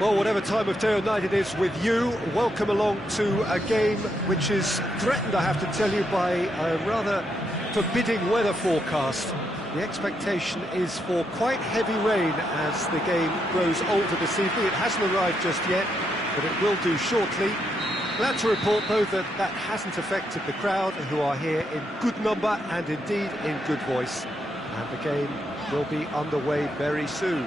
Well, whatever time of day or night it is with you, welcome along to a game which is threatened, I have to tell you, by a rather forbidding weather forecast. The expectation is for quite heavy rain as the game grows older this evening. It hasn't arrived just yet, but it will do shortly. Glad to report, though, that that hasn't affected the crowd, who are here in good number and indeed in good voice. And the game will be underway very soon.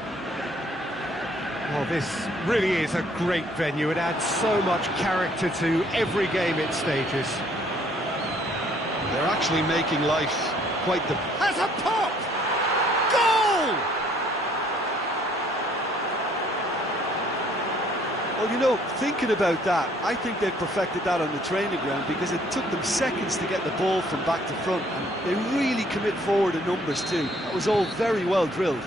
Well, this really is a great venue. It adds so much character to every game it stages. They're actually making life quite the... Has a pop! Goal! Well, you know, thinking about that, I think they've perfected that on the training ground because it took them seconds to get the ball from back to front, and they really commit forward in numbers too. That was all very well drilled.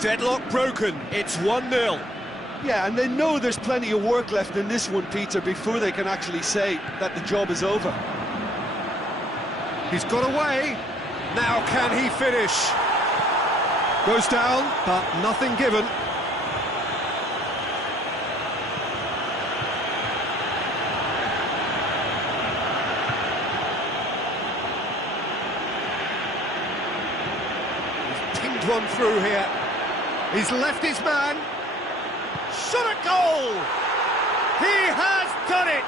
Deadlock broken, it's 1-0. Yeah, and they know there's plenty of work left in this one, Peter, before they can actually say that the job is over. He's got away. Now can he finish? Goes down, but nothing given. He's pinged one through here. He's left his man. Shot a goal! He has done it!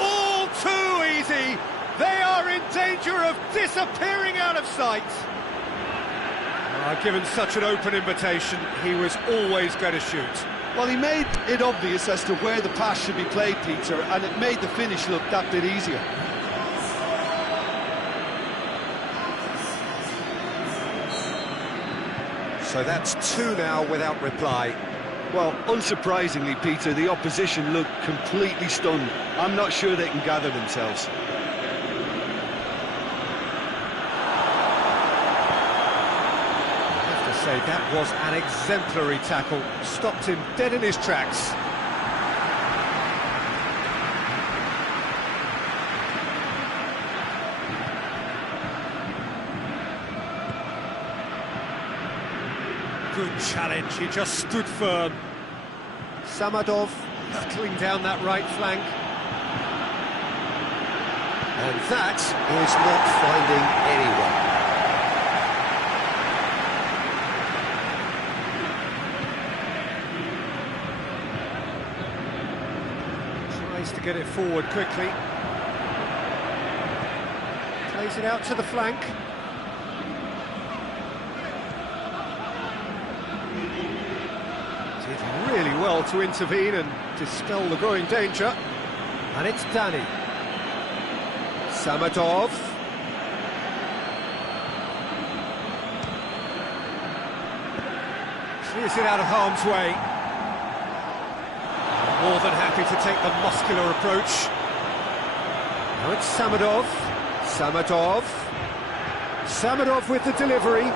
All too easy. They are in danger of disappearing out of sight. Given such an open invitation, he was always going to shoot. Well, he made it obvious as to where the pass should be played, Peter, and it made the finish look that bit easier. So that's 2 now without reply. Well, unsurprisingly, Peter, the opposition looked completely stunned. I'm not sure they can gather themselves. I have to say, that was an exemplary tackle. Stopped him dead in his tracks. Good challenge, he just stood firm. Samadov hurtling down that right flank. And that is not finding anyone. Tries to get it forward quickly. Plays it out to the flank. Did really well to intervene and dispel the growing danger. And it's Danny. Samadov. Clears it out of harm's way. More than happy to take the muscular approach. Now it's Samadov. Samadov. Samadov with the delivery.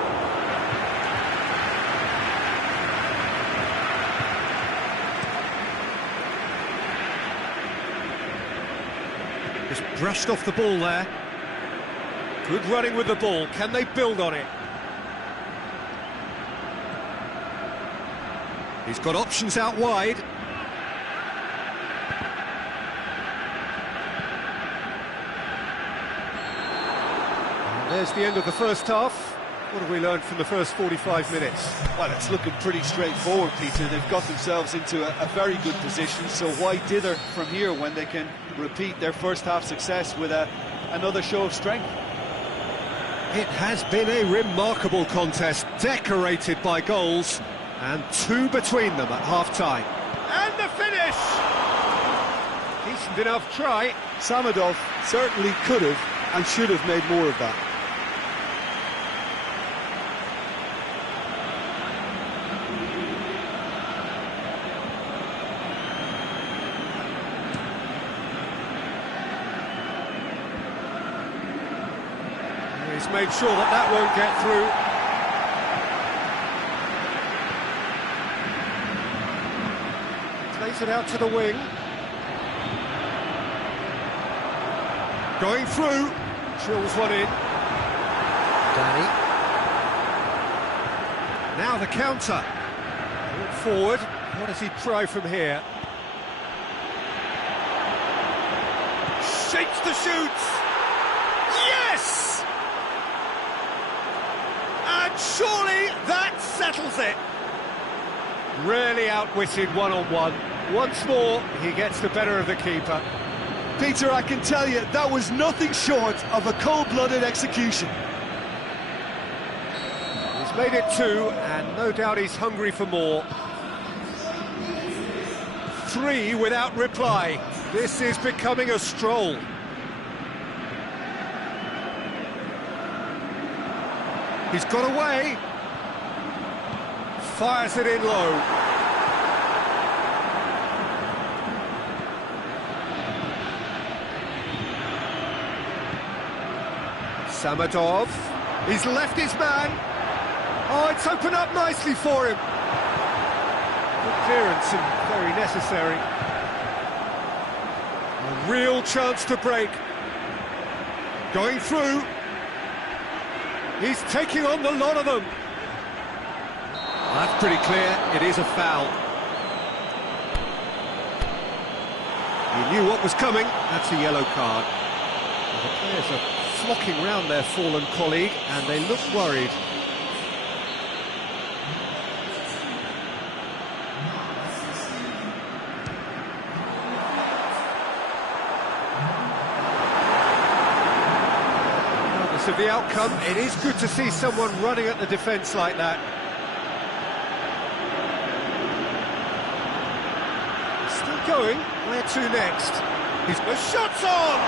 Just brushed off the ball there. Good running with the ball. Can they build on it? He's got options out wide. And there's the end of the first half. What have we learned from the first 45 minutes? Well, it's looking pretty straightforward, Peter. They've got themselves into a very good position, so why dither from here when they can repeat their first half success with another show of strength? It has been a remarkable contest, decorated by goals, and 2 between them at half-time. And the finish! Decent enough try. Samadov certainly could have and should have made more of that. He's made sure that that won't get through. Plays it out to the wing. Going through. Drills one in. Danny. Now the counter. forward. What does he try from here? Shapes the shoots! Yes! And surely that settles it. Really outwitted one-on-one. Once more, he gets the better of the keeper. Peter, I can tell you, that was nothing short of a cold-blooded execution. He's made it 2, and no doubt he's hungry for more. 3 without reply. This is becoming a stroll. He's got away. Fires it in low. Samadov, he's left his man. Oh, it's opened up nicely for him. Good clearance and very necessary. A real chance to break. Going through. He's taking on the lot of them. That's pretty clear, it is a foul. He knew what was coming, that's a yellow card. Well, the players are flocking round their fallen colleague, and they look worried. Regardless of the outcome, it is good to see someone running at the defence like that. Still going, where to next? He's got shots on!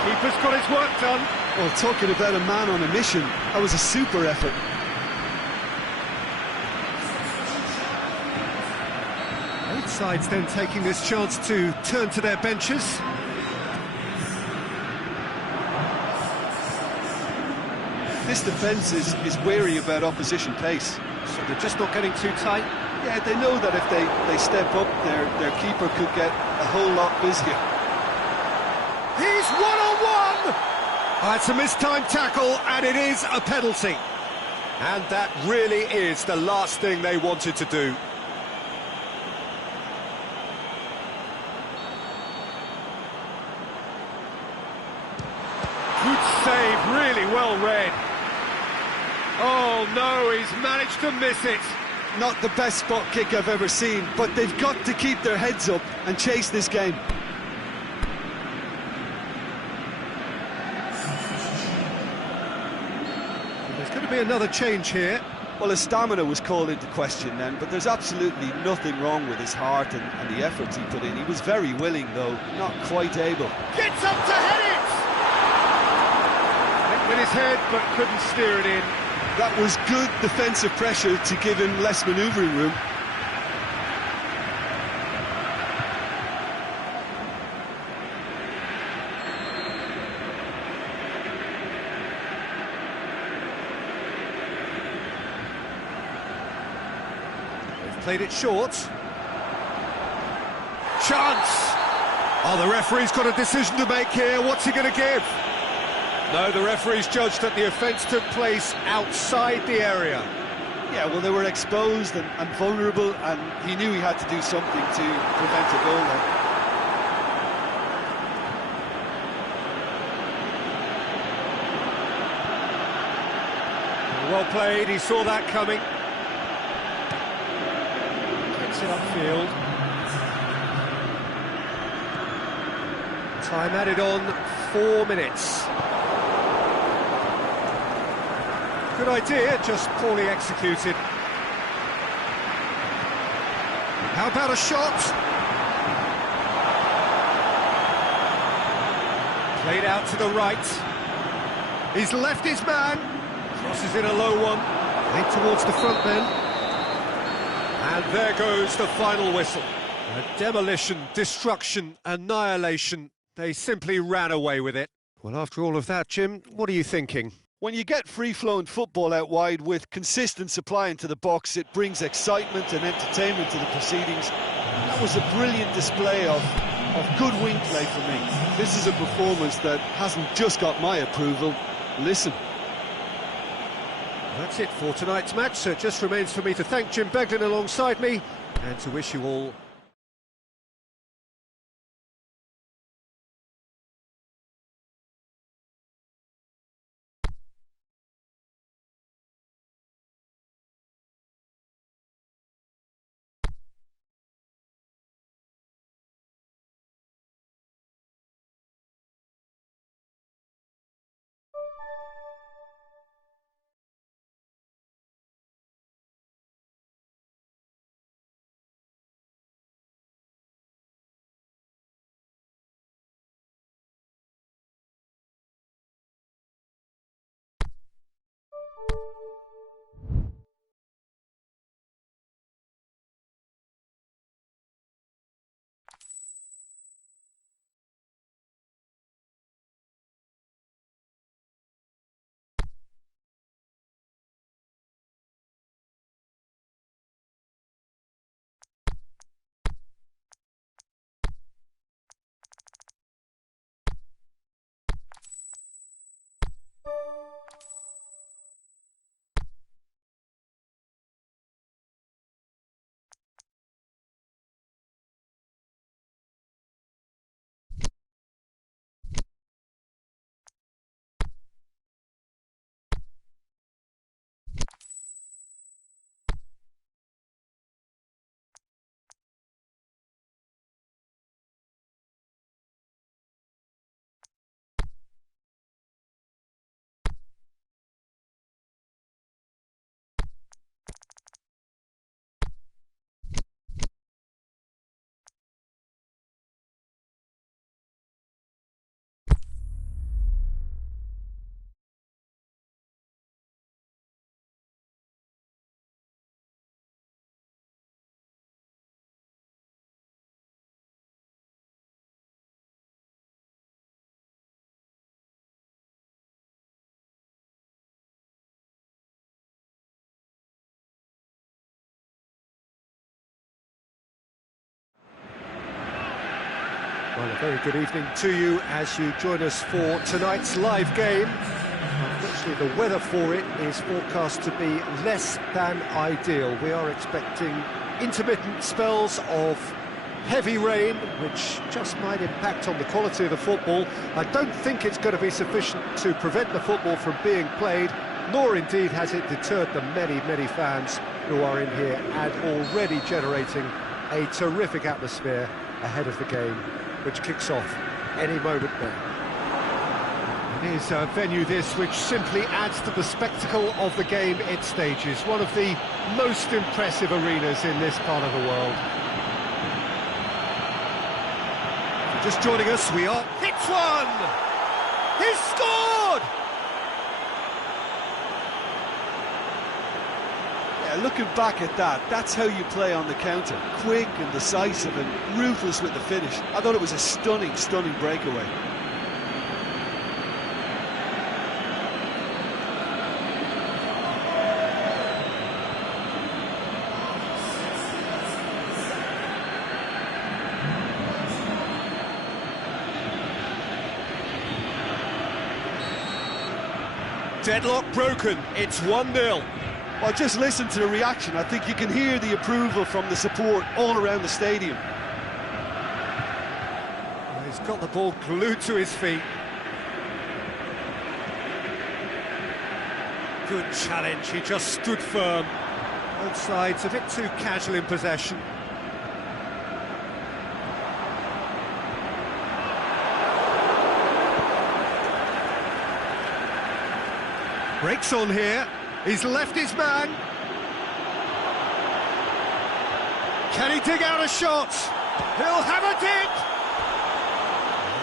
Keeper's got his work done. Well, talking about a man on a mission, that was a super effort. Both sides then taking this chance to turn to their benches. This defence is wary about opposition pace. So they're just not getting too tight. Yeah, they know that if they step up, their keeper could get a whole lot busier. He's one-on-one! Oh, it's a mistimed tackle, and it is a penalty. And that really is the last thing they wanted to do. Good save, really well read. Oh no, he's managed to miss it. Not the best spot kick I've ever seen, but they've got to keep their heads up and chase this game. There's going to be another change here. Well, his stamina was called into question then, but there's absolutely nothing wrong with his heart and the efforts he put in. He was very willing, though, not quite able. Gets up to head it! Went with his head, but couldn't steer it in. That was good defensive pressure to give him less manoeuvring room. They've played it short. Chance! Oh, the referee's got a decision to make here. What's he going to give? No, the referee's judged that the offence took place outside the area. Yeah, well, they were exposed and vulnerable, and he knew he had to do something to prevent a goal then. Well played, he saw that coming. Gets it upfield. Time added on, 4 minutes. Good idea, just poorly executed. How about a shot? Played out to the right. He's left his man. Crosses in a low one. Played towards the front then. And there goes the final whistle. A demolition, destruction, annihilation. They simply ran away with it. Well, after all of that, Jim, what are you thinking? When you get free-flowing football out wide with consistent supply into the box, it brings excitement and entertainment to the proceedings. And that was a brilliant display of good wing play for me. This is a performance that hasn't just got my approval. Listen. That's it for tonight's match, so it just remains for me to thank Jim Beglin alongside me and to wish you all well, a very good evening to you as you join us for tonight's live game. Unfortunately, the weather for it is forecast to be less than ideal. We are expecting intermittent spells of heavy rain, which just might impact on the quality of the football. I don't think it's going to be sufficient to prevent the football from being played, nor indeed has it deterred the many, many fans who are in here and already generating a terrific atmosphere ahead of the game, which kicks off any moment now. It is a venue this which simply adds to the spectacle of the game it stages. One of the most impressive arenas in this part of the world. If you're just joining us, we are... Hits one! He's scored! Yeah, looking back at that, that's how you play on the counter. Quick and decisive and ruthless with the finish. I thought it was a stunning, stunning breakaway. Deadlock broken, it's 1-0. Well, just listen to the reaction. I think you can hear the approval from the support all around the stadium. He's got the ball glued to his feet. Good challenge, he just stood firm. Both sides a bit too casual in possession. Breaks on here, he's left his man. Can he dig out a shot? He'll hammer it!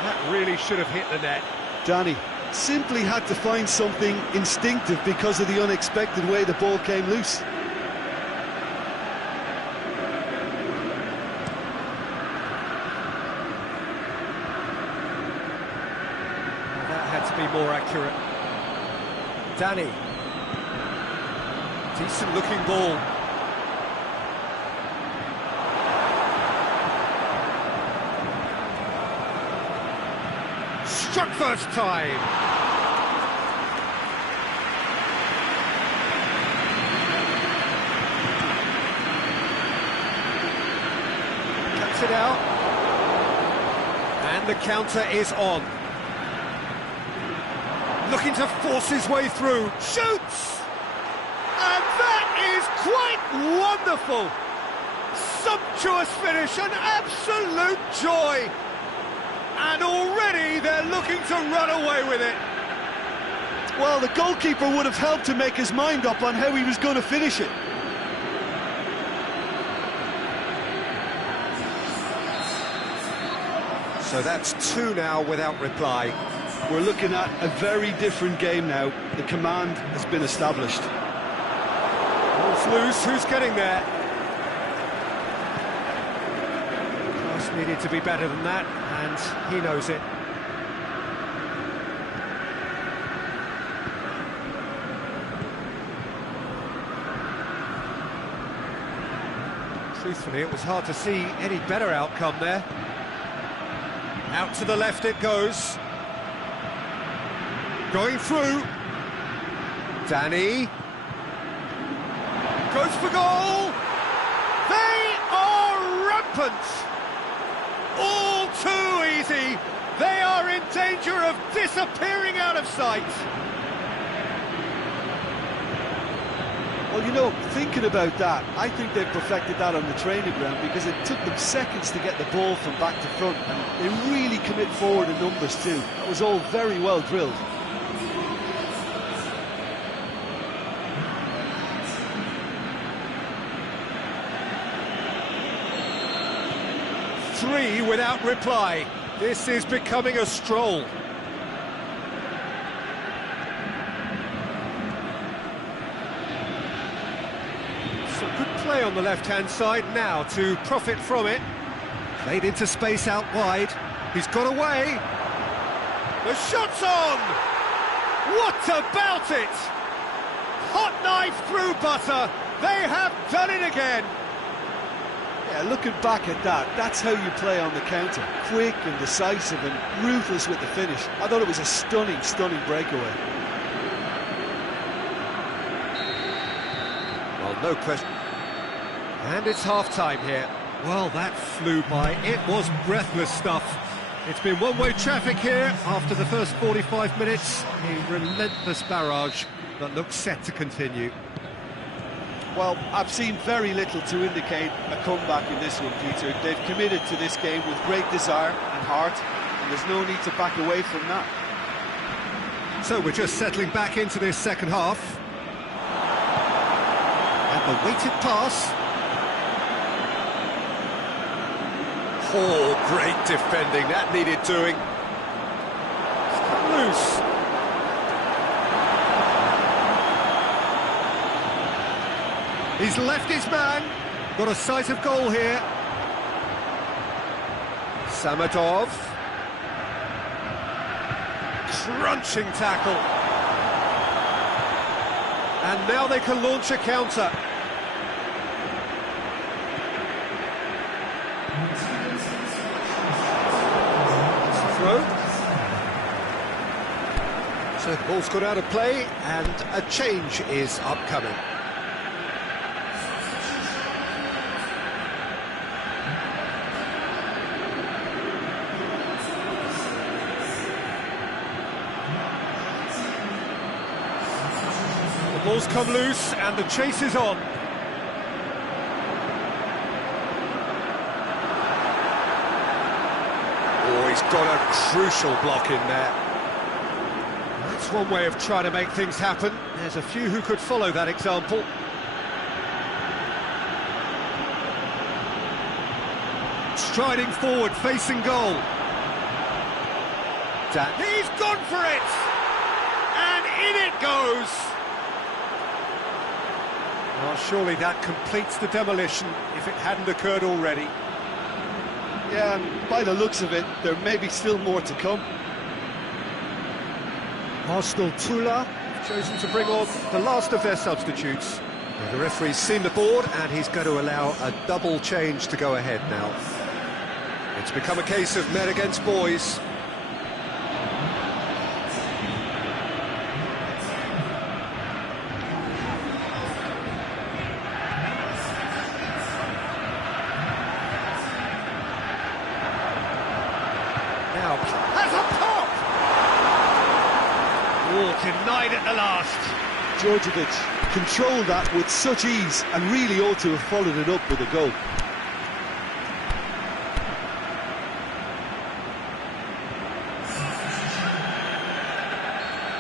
That really should have hit the net. Danny simply had to find something instinctive because of the unexpected way the ball came loose. That had to be more accurate. Danny. Decent looking ball. Struck first time. it out. And the counter is on. Looking to force his way through. Shoots! And that is quite wonderful! Sumptuous finish, an absolute joy! And already they're looking to run away with it. Well, the goalkeeper would have helped to make his mind up on how he was going to finish it. So that's 2 now without reply. We're looking at a very different game now. The command has been established. Ball's loose, who's getting there? Cross needed to be better than that, and he knows it. Truthfully, it was hard to see any better outcome there. Out to the left it goes. Going through. Danny. Goes for goal. They are rampant. All too easy. They are in danger of disappearing out of sight. Well, you know, thinking about that, I think they've perfected that on the training ground because it took them seconds to get the ball from back to front, and they really commit forward in numbers too. That was all very well drilled. Three without reply. This is becoming a stroll. Some good play on the left-hand side now to profit from it. Played into space out wide. He's got away. The shot's on! What about it? Hot knife through butter. They have done it again. Yeah, looking back at that, that's how you play on the counter. Quick and decisive and ruthless with the finish. I thought it was a stunning, stunning breakaway. Well, no question. And it's half-time here. Well, that flew by. It was breathless stuff. It's been one-way traffic here after the first 45 minutes. A relentless barrage that looks set to continue. Well, I've seen very little to indicate a comeback in this one, Peter. They've committed to this game with great desire and heart, and there's no need to back away from that. So we're just settling back into this second half. And the weighted pass. Oh, great defending. That needed doing. It's come loose. He's left his man, got a sight of goal here. Samadov. Crunching tackle. And now they can launch a counter. Throw. So the ball's got out of play and a change is upcoming. Ball's come loose and the chase is on. Oh, he's got a crucial block in there. That's one way of trying to make things happen. There's a few who could follow that example. Striding forward, facing goal. He's gone for it! And in it goes! Well, surely that completes the demolition if it hadn't occurred already. Yeah, and by the looks of it, there may be still more to come. Arsenal Tula have chosen to bring on the last of their substitutes. Well, the referee's seen the board and he's going to allow a double change to go ahead now. It's become a case of men against boys. denied at the last. Djordjevic controlled that with such ease and really ought to have followed it up with a goal.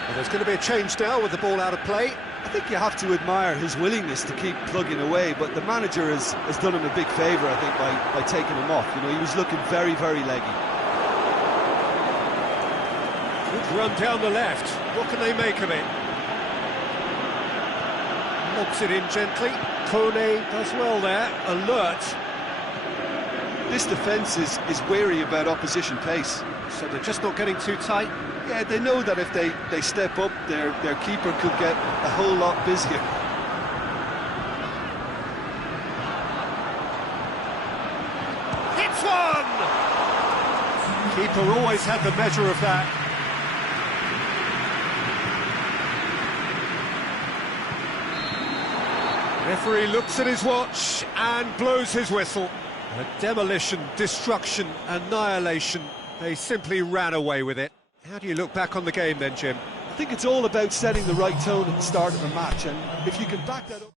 Well, there's going to be a change now with the ball out of play. I think you have to admire his willingness to keep plugging away, but the manager has done him a big favour, I think, by taking him off. You know, he was looking very, very leggy. Good run down the left. What can they make of it? Lobs it in gently. Kone does well there. Alert. This defence is wary about opposition pace. So they're just not getting too tight. Yeah, they know that if they step up, their keeper could get a whole lot busier. Hits one! Keeper always had the measure of that. Referee looks at his watch and blows his whistle. A demolition, destruction, annihilation. They simply ran away with it. How do you look back on the game then, Jim? I think it's all about setting the right tone at the start of a match, and if you can back that up...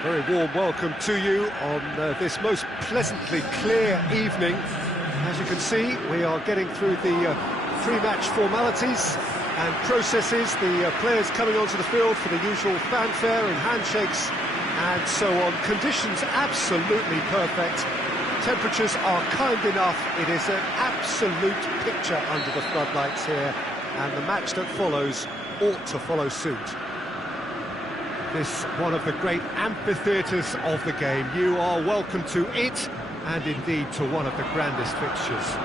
A very warm welcome to you on this most pleasantly clear evening. As you can see, we are getting through the pre-match formalities and processes, the players coming onto the field for the usual fanfare and handshakes and so on. Conditions absolutely perfect. Temperatures are kind enough. It is an absolute picture under the floodlights here, and the match that follows ought to follow suit. This one of the great amphitheatres of the game. You are welcome to it, and indeed to one of the grandest fixtures.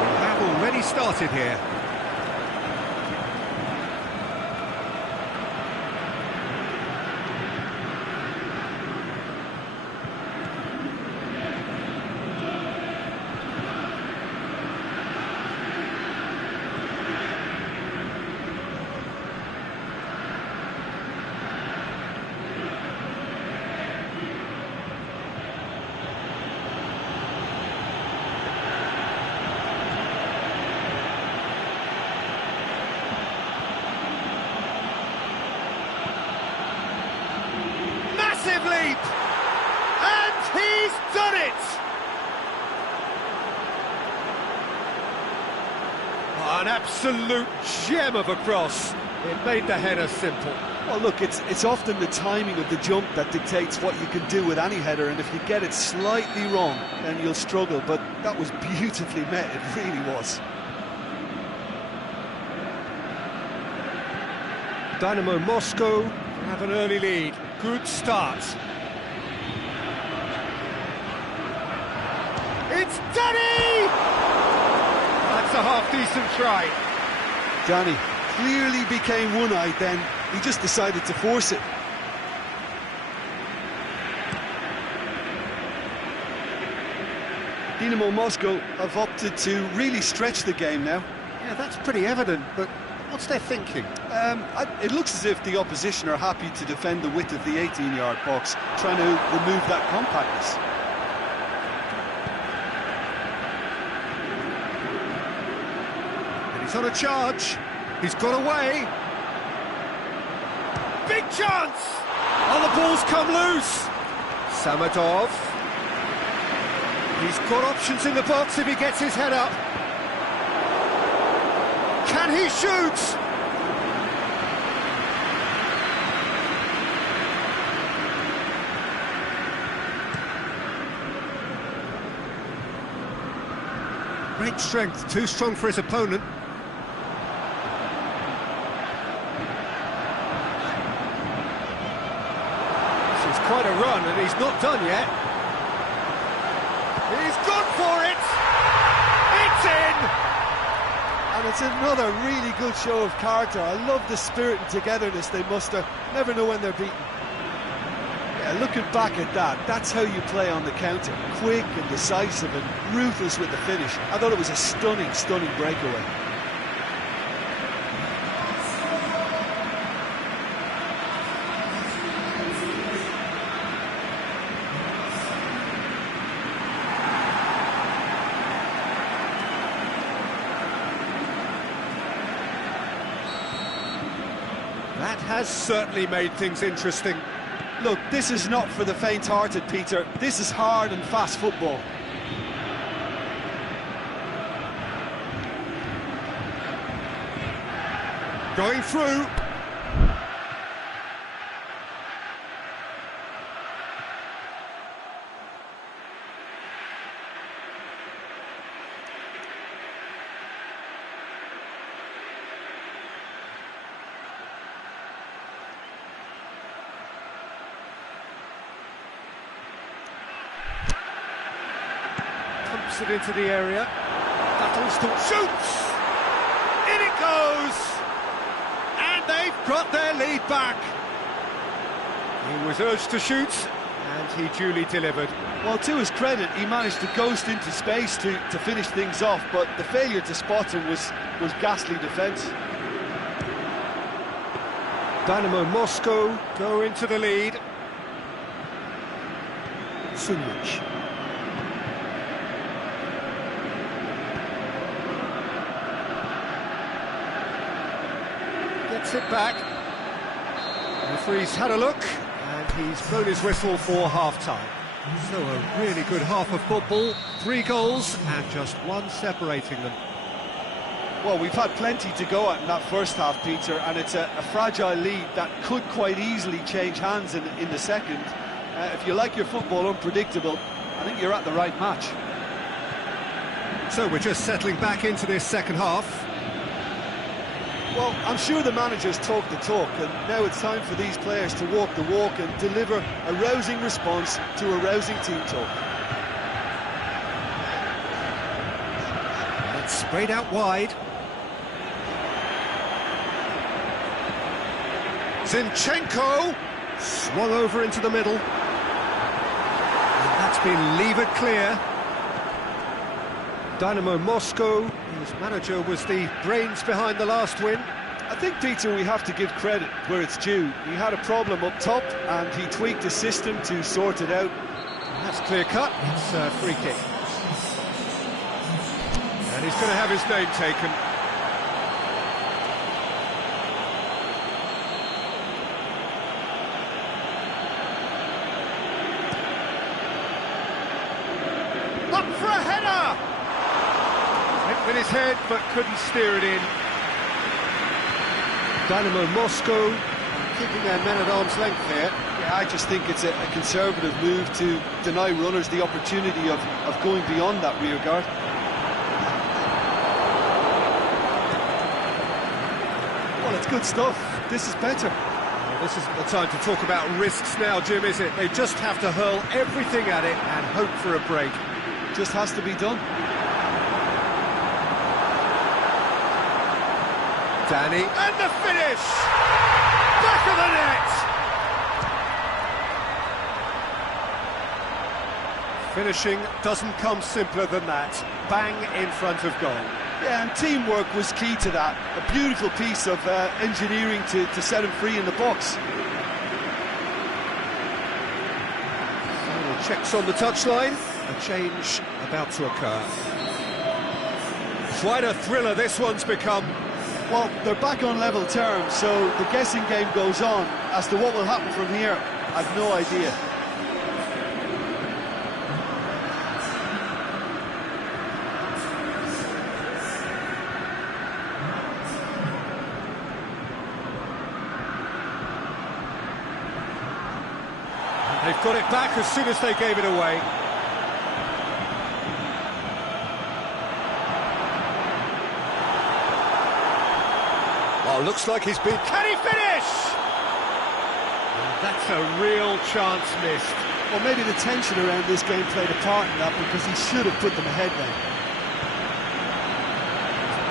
We have already started here. Leap, and he's done it! Oh, an absolute gem of a cross. It made the header simple. Well, look, it's often the timing of the jump that dictates what you can do with any header, and if you get it slightly wrong, then you'll struggle, but that was beautifully met, it really was. Dynamo Moscow have an early lead. Good start. It's Danny! That's a half-decent try. Danny clearly became one-eyed then. He just decided to force it. Dynamo Moscow have opted to really stretch the game now. Yeah, that's pretty evident, but what's their thinking? It looks as if the opposition are happy to defend the width of the 18-yard box, trying to remove that compactness. And he's on a charge. He's got away. Big chance! Oh, the ball's come loose. Samadov. He's got options in the box if he gets his head up. Can he shoot? Great strength, too strong for his opponent. This is quite a run, and he's not done yet. He's gone for it! It's in! And it's another really good show of character. I love the spirit and togetherness they muster. Never know when they're beaten. Yeah, looking back at that, that's how you play on the counter. Quick and decisive and ruthless with the finish. I thought it was a stunning, stunning breakaway. That has certainly made things interesting. Look, this is not for the faint-hearted, Peter. This is hard and fast football. Going through. Pumps it into the area. Battleston shoots! In it goes! And they've got their lead back. He was urged to shoot, and he duly delivered. Well, to his credit, he managed to ghost into space to finish things off, but the failure to spot him was ghastly defence. Dynamo Moscow go into the lead. Sunic. Gets it back. referee's had a look, and he's blown his whistle for half-time. So a really good half of football, 3 goals, and just one separating them. Well, we've had plenty to go at in that first half, Peter, and it's a fragile lead that could quite easily change hands in the second. If you like your football unpredictable, I think you're at the right match. So we're just settling back into this second half. Well, I'm sure the managers talk the talk, and now it's time for these players to walk the walk and deliver a rousing response to a rousing team talk. And it's sprayed out wide. Zinchenko swung over into the middle. And that's been levered clear. Dynamo Moscow, whose manager was the brains behind the last win. I think, Peter, we have to give credit where it's due. He had a problem up top and he tweaked the system to sort it out. And that's clear cut, it's a free kick. And he's going to have his name taken. Up for a header! Hit with his head, but couldn't steer it in. Dynamo Moscow keeping their men at arm's length there. Yeah, I just think it's a conservative move to deny runners the opportunity of going beyond that rear guard. Well, it's good stuff. This is better. Well, this isn't the time to talk about risks now, Jim, is it? They just have to hurl everything at it and hope for a break. Just has to be done. Danny, and the finish! Back of the net! Finishing doesn't come simpler than that. Bang in front of goal. Yeah, and teamwork was key to that. A beautiful piece of engineering to set him free in the box. Final checks on the touchline. A change about to occur. Quite a thriller this one's become. Well, they're back on level terms, so the guessing game goes on. As to what will happen from here, I've no idea. They've got it back as soon as they gave it away. Oh, looks like he's been... Can he finish? That's a real chance missed. Well, maybe the tension around this game played a part in that, because he should have put them ahead then.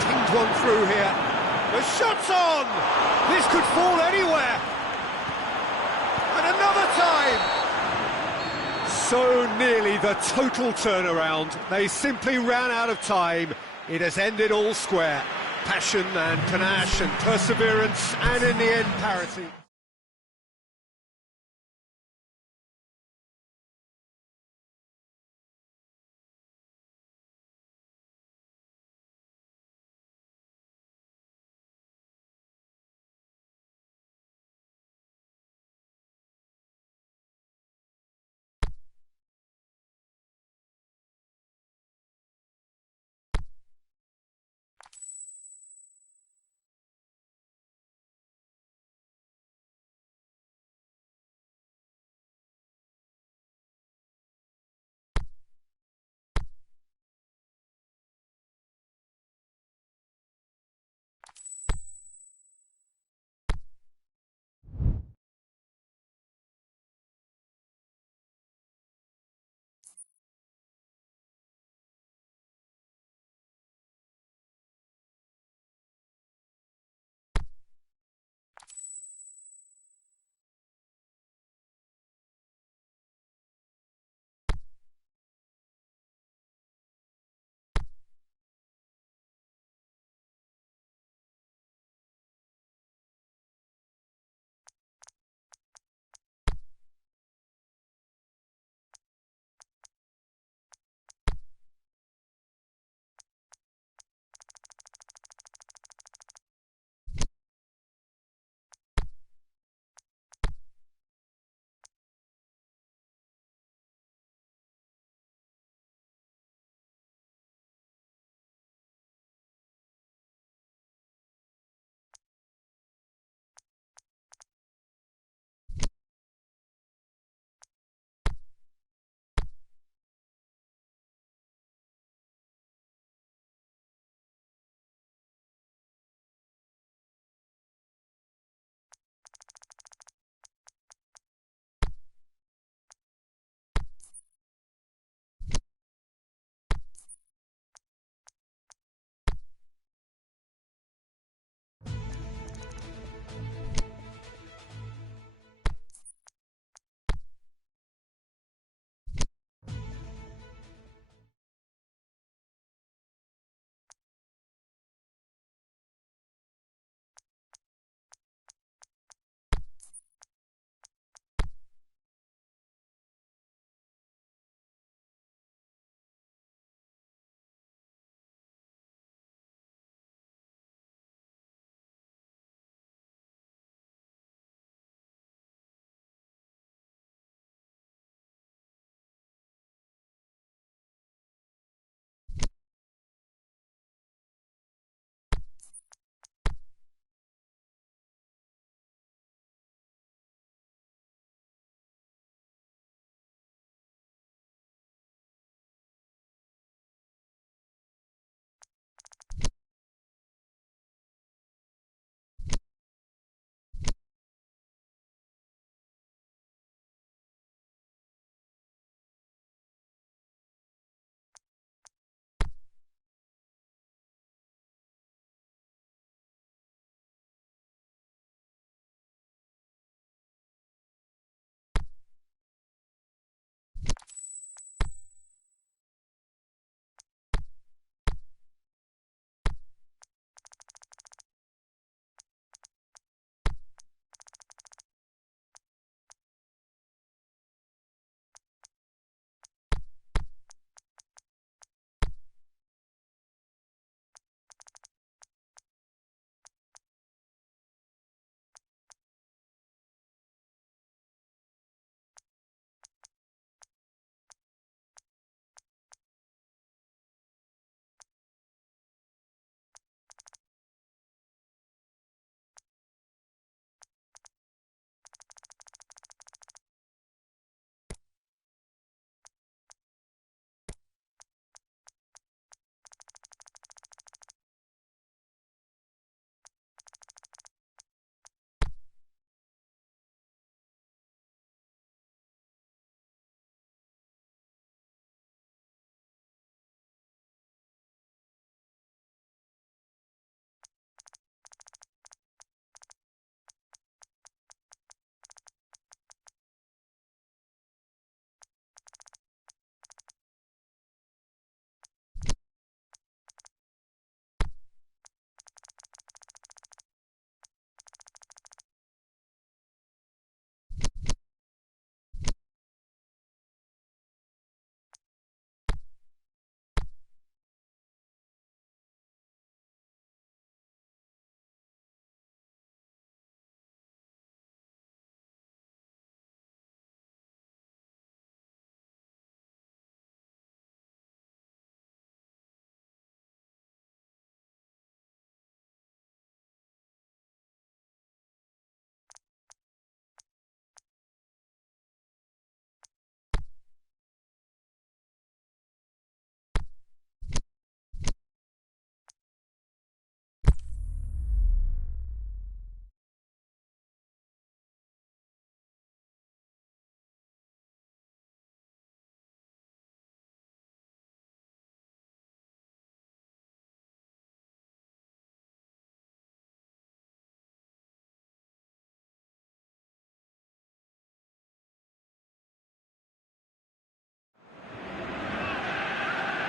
Pinged one through here. The shot's on! This could fall anywhere. And another time! So nearly the total turnaround. They simply ran out of time. It has ended all square. Passion and panache and perseverance, and in the end, parity.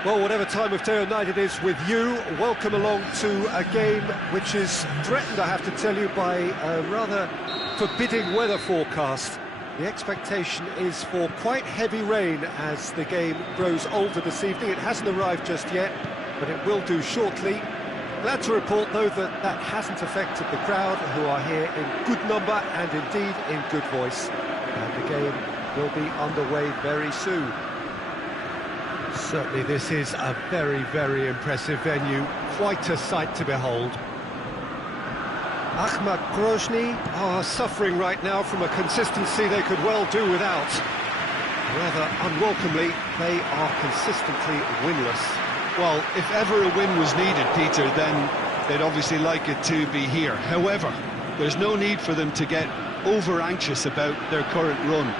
Well, whatever time of day or night it is with you, welcome along to a game which is threatened, I have to tell you, by a rather forbidding weather forecast. The expectation is for quite heavy rain as the game grows older this evening. It hasn't arrived just yet, but it will do shortly. Glad to report, though, that that hasn't affected the crowd, who are here in good number and indeed in good voice. And the game will be underway very soon. Certainly this is a very, very impressive venue. Quite a sight to behold. Ahmad Grozny are suffering right now from a consistency they could well do without. Rather unwelcomely, they are consistently winless. Well, if ever a win was needed, Peter, then they'd obviously like it to be here. However, there's no need for them to get over-anxious about their current run.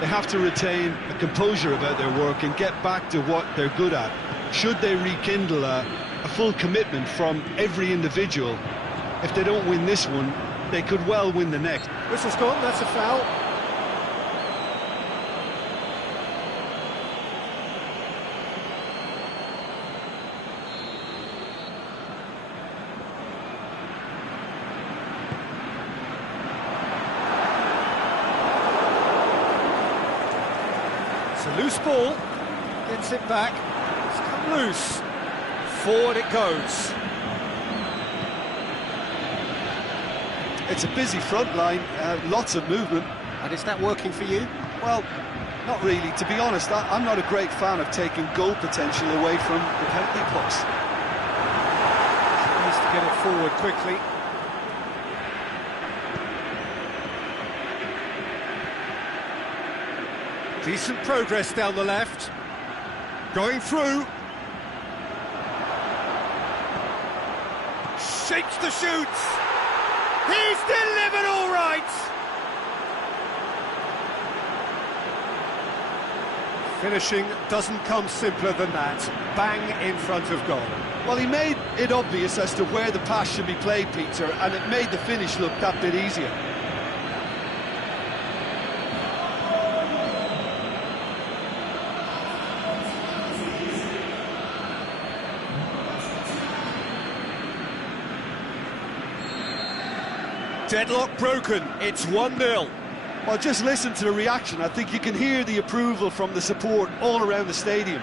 They have to retain a composure about their work and get back to what they're good at. Should they rekindle a full commitment from every individual, if they don't win this one, they could well win the next. Whistle's gone, that's a foul. It's a loose ball, gets it back, it's come loose, forward it goes. It's a busy front line, lots of movement. And is that working for you? Well, not really. To be honest, I'm not a great fan of taking goal potential away from the penalty box. Needs to get it forward quickly. Decent progress down the left. Going through. Shakes the shoots. He's delivered all right. Finishing doesn't come simpler than that. Bang in front of goal. Well, he made it obvious as to where the pass should be played, Peter, and it made the finish look that bit easier. Deadlock broken, it's 1-0. Well, just listen to the reaction. I think you can hear the approval from the support all around the stadium.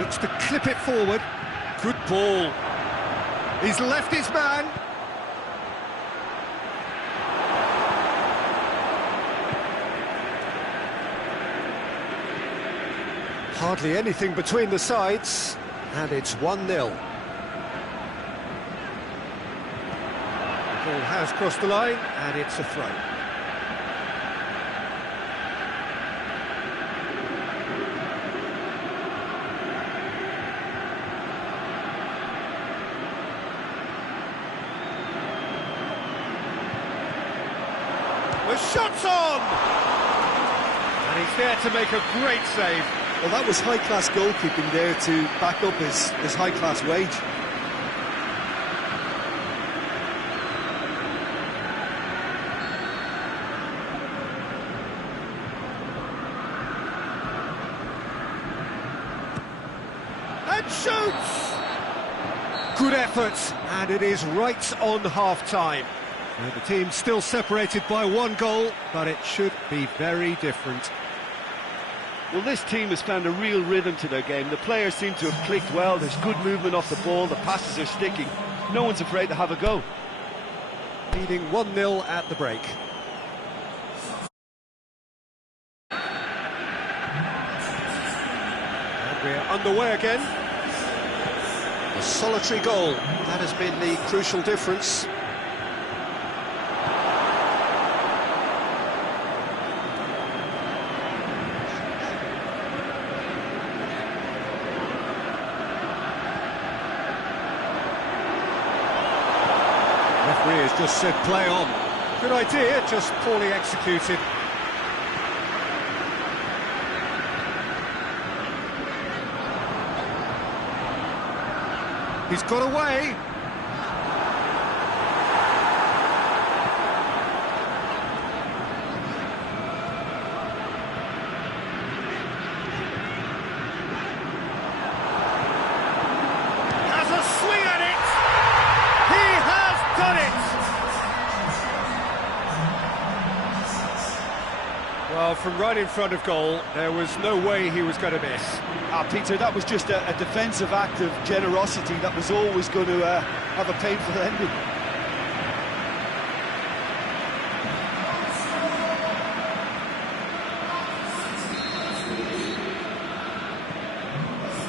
Looks to clip it forward. Good ball. He's left his man. Hardly anything between the sides, and it's 1-0. The ball has crossed the line, and it's a throw. The shot's on! And he's there to make a great save. Well, that was high-class goalkeeping there to back up his high-class wage. And shoots! Good effort, and it is right on half-time. The team's still separated by one goal, but it should be very different. Well, this team has found a real rhythm to their game. The players seem to have clicked well. There's good movement off the ball. The passes are sticking. No one's afraid to have a go. Leading 1-0 at the break. And we're underway again. A solitary goal. That has been the crucial difference. Referee has just said play on. Good idea, just poorly executed. He's got away. Well, from right in front of goal, there was no way he was going to miss. Peter, that was just a defensive act of generosity that was always going to have a painful ending.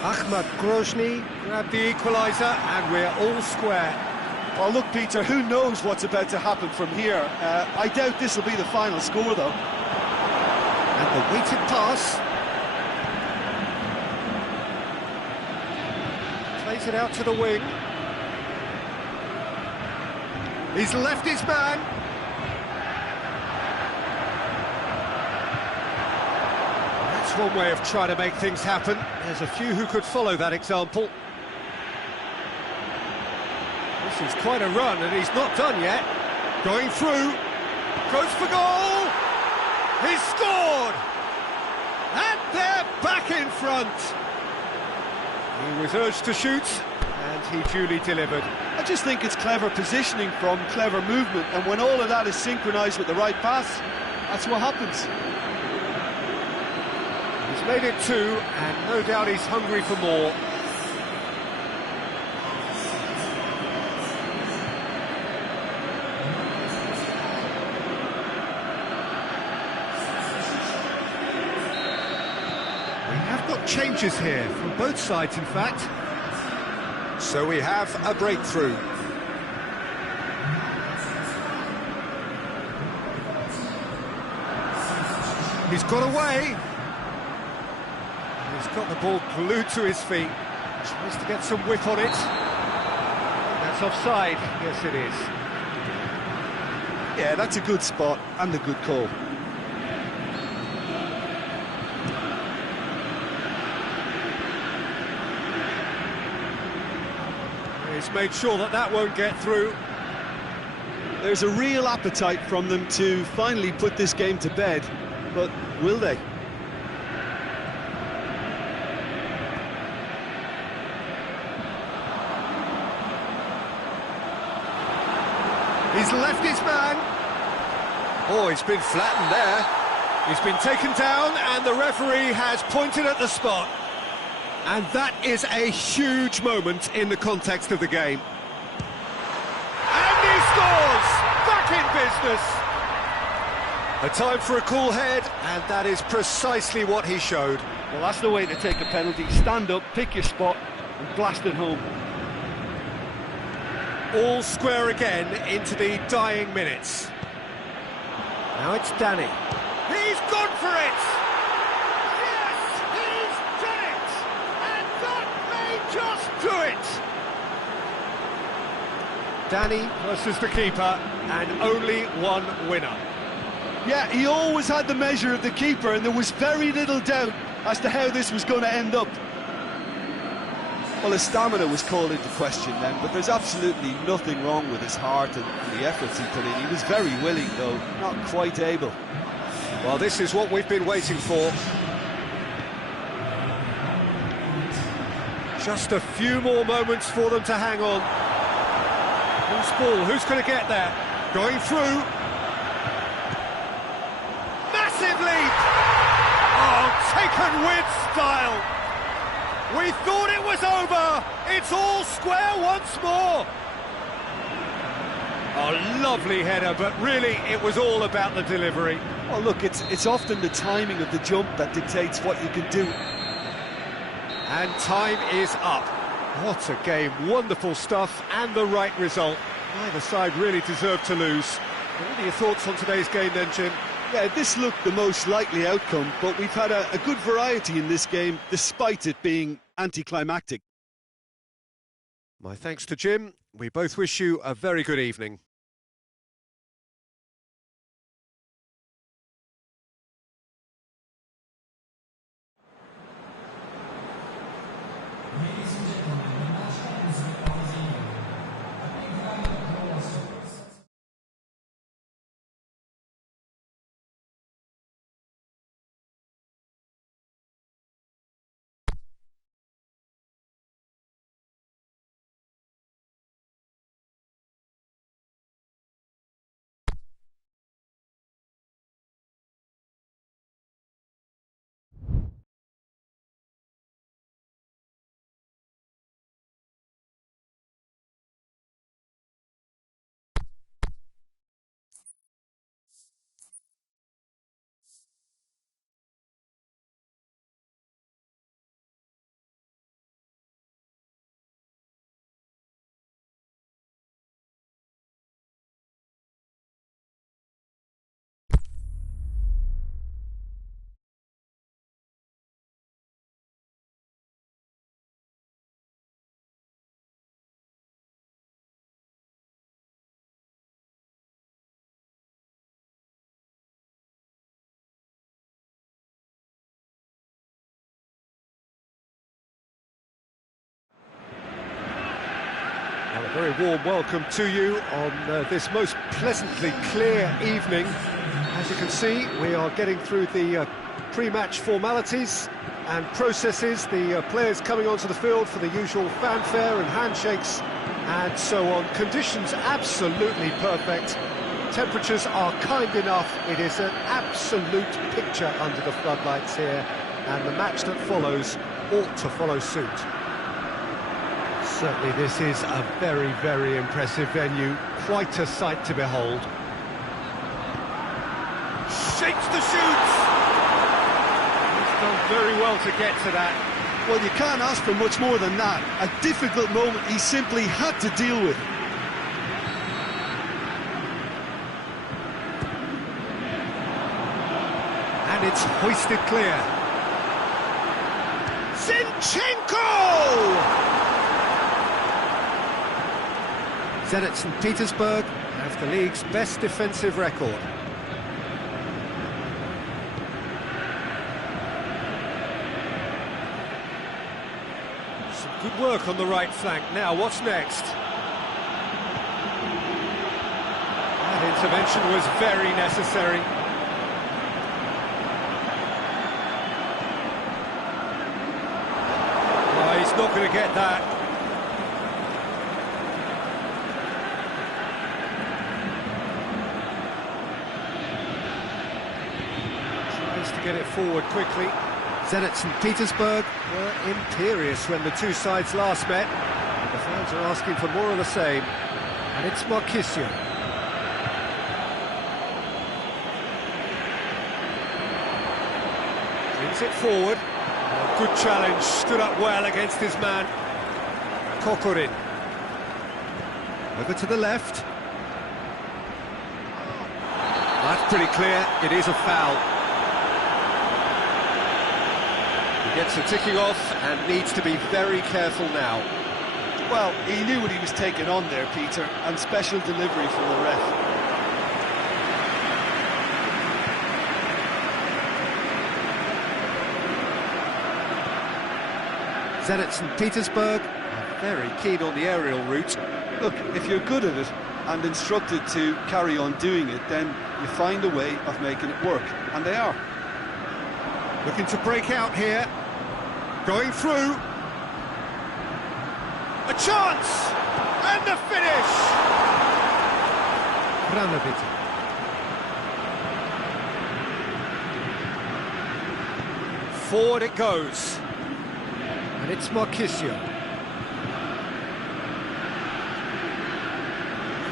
Ahmad Grozny grabbed the equaliser, and we're all square. Well, look, Peter, who knows what's about to happen from here? I doubt this will be the final score, though. And the weighted pass. Plays it out to the wing. He's left his man. That's one way of trying to make things happen. There's a few who could follow that example. This is quite a run, and he's not done yet. Going through. Goes for goal. He's scored! And they're back in front. He was urged to shoot, and he duly delivered. I just think it's clever positioning from clever movement, and when all of that is synchronised with the right pass, that's what happens. He's made it 2, and no doubt he's hungry for more. Changes here from both sides, in fact. So we have a breakthrough. He's got away. He's got the ball glued to his feet. Tries to get some whip on it. That's offside. Yes, it is. Yeah, that's a good spot and a good call. He's made sure that that won't get through. There's a real appetite from them to finally put this game to bed, but will they? He's left his man. Oh, he's been flattened there. He's been taken down, and the referee has pointed at the spot. And that is a huge moment in the context of the game. And he scores! Back in business! A time for a cool head, and that is precisely what he showed. Well, that's the way to take a penalty. Stand up, pick your spot, and blast it home. All square again into the dying minutes. Now it's Danny. He's gone for it! Just do it! Danny versus the keeper, and only one winner. Yeah, he always had the measure of the keeper, and there was very little doubt as to how this was going to end up. Well, his stamina was called into question then, but there's absolutely nothing wrong with his heart and the efforts he put in. He was very willing, though, not quite able. Well, this is what we've been waiting for. Just a few more moments for them to hang on. Who's ball? Who's going to get there? Going through. Massive leap! Oh, taken with style. We thought it was over. It's all square once more. A lovely header, but really it was all about the delivery. Well, look, it's often the timing of the jump that dictates what you can do. And time is up. What a game, wonderful stuff, and the right result. Neither side really deserved to lose. What are your thoughts on today's game then, Jim? Yeah, this looked the most likely outcome, but we've had a good variety in this game, despite it being anticlimactic. My thanks to Jim. We both wish you a very good evening. Very warm welcome to you on this most pleasantly clear evening. As you can see, we are getting through the pre-match formalities and processes, the players coming onto the field for the usual fanfare and handshakes and so on. Conditions absolutely perfect. Temperatures are kind enough. It is an absolute picture under the floodlights here, and the match that follows ought to follow suit. Certainly this is a very, very impressive venue. Quite a sight to behold. Shapes the shoots! He's done very well to get to that. Well, you can't ask for much more than that. A difficult moment he simply had to deal with. And it's hoisted clear. Zinchenko! Zenit St. Petersburg have the league's best defensive record. Some good work on the right flank. Now, what's next? That intervention was very necessary. Oh, he's not going to get that. Get it forward quickly. Zenit St. Petersburg were imperious when the two sides last met. And the fans are asking for more of the same. And it's Marquisio. Brings it forward. Oh, good challenge. Stood up well against his man. Kokorin. Over to the left. That's pretty clear. It is a foul. Gets a ticking off and needs to be very careful now. Well, he knew what he was taking on there, Peter, and special delivery from the ref. Zenit St. Petersburg are very keen on the aerial route. Look, if you're good at it and instructed to carry on doing it, then you find a way of making it work, and they are. Looking to break out here. Going through. A chance! And the finish! Granovita. Forward it goes. And it's Marquisio.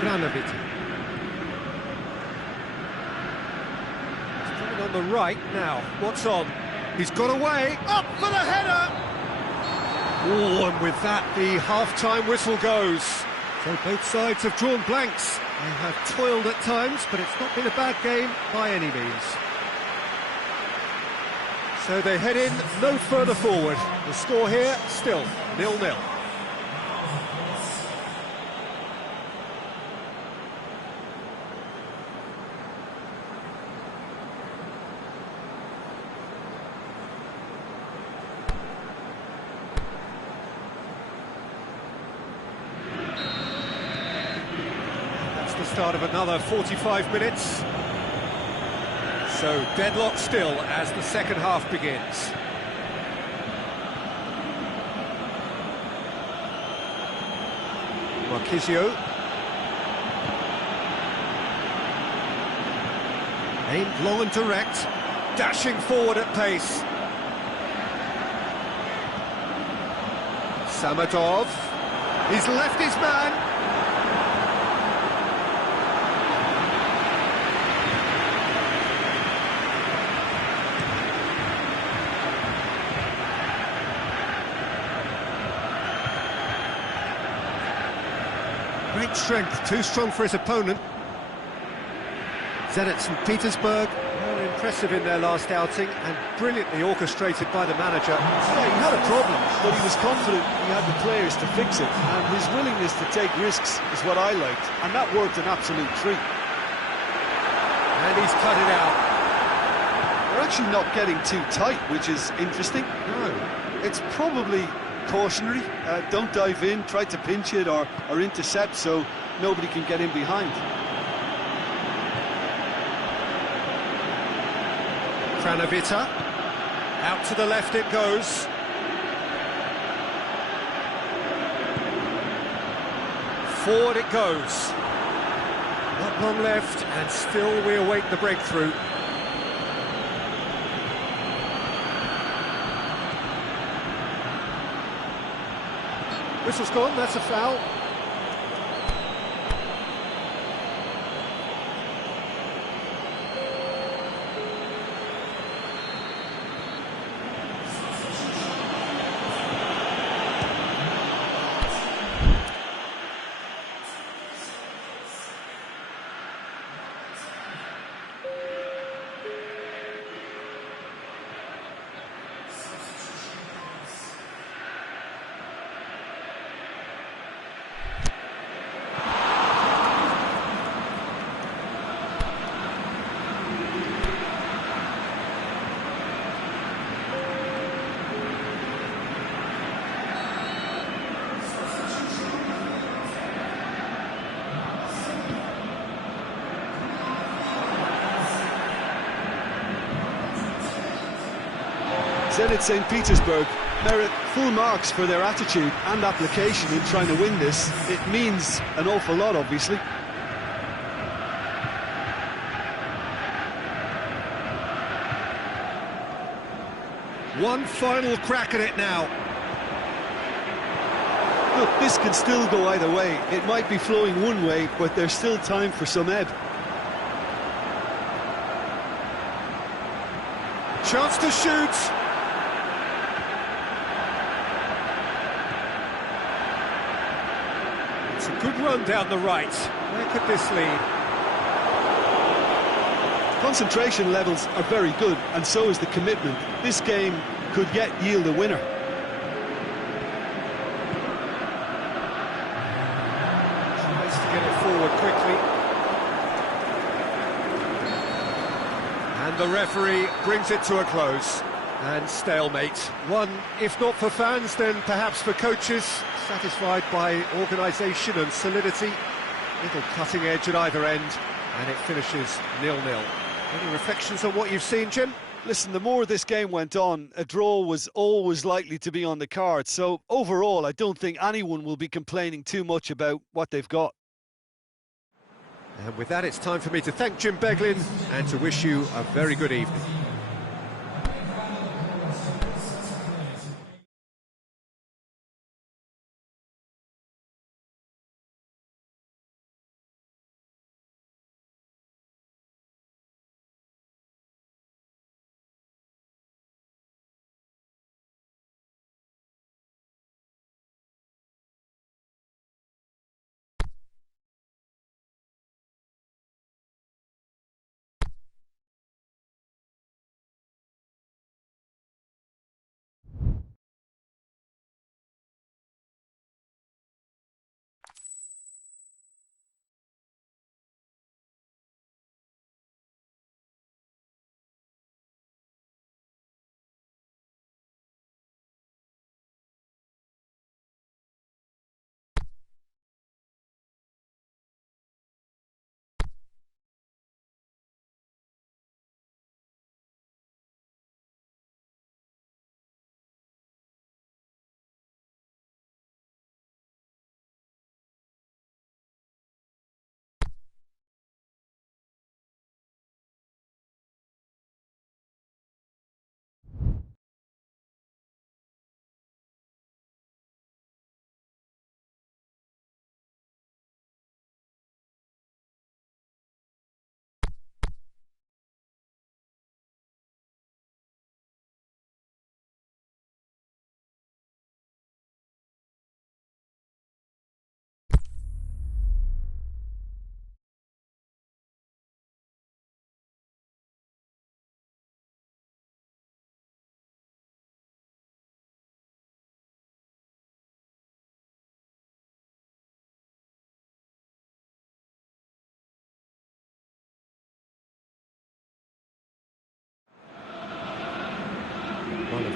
Granovita. He's coming on the right now. What's on? He's got away, up for the header! Oh, and with that, the half-time whistle goes. So both sides have drawn blanks. They have toiled at times, but it's not been a bad game by any means. So they head in no further forward. The score here, still 0-0. Start of another 45 minutes. So deadlock still as the second half begins. Marquisio. Aimed long and direct, dashing forward at pace. Samadov. He's left his man. Great strength, too strong for his opponent. Zenit St. Petersburg were impressive in their last outing and brilliantly orchestrated by the manager. Yeah, he had a problem, but he was confident he had the players to fix it, and his willingness to take risks is what I liked, and that worked an absolute treat. And he's cut it out. They're actually not getting too tight, which is interesting. No. It's probably cautionary. Don't dive in, try to pinch it or intercept so nobody can get in behind. Kranovita, out to the left it goes. Forward it goes. Not long left, and still we await the breakthrough. Whistle's gone, that's a foul. Zenit St. Petersburg merit full marks for their attitude and application in trying to win this. It means an awful lot, obviously. One final crack at it now. Look, this can still go either way. It might be flowing one way, but there's still time for some ebb. Chance to shoot. It's a good run down the right. Where could this lead? Concentration levels are very good, and so is the commitment. This game could yet yield a winner. Tries to get it forward quickly. And the referee brings it to a close. And stalemate. One, if not for fans, then perhaps for coaches, satisfied by organisation and solidity. Little cutting edge at either end, and it finishes 0-0. Any reflections on what you've seen, Jim? Listen, the more this game went on, a draw was always likely to be on the card. So overall, I don't think anyone will be complaining too much about what they've got. And with that, it's time for me to thank Jim Beglin and to wish you a very good evening.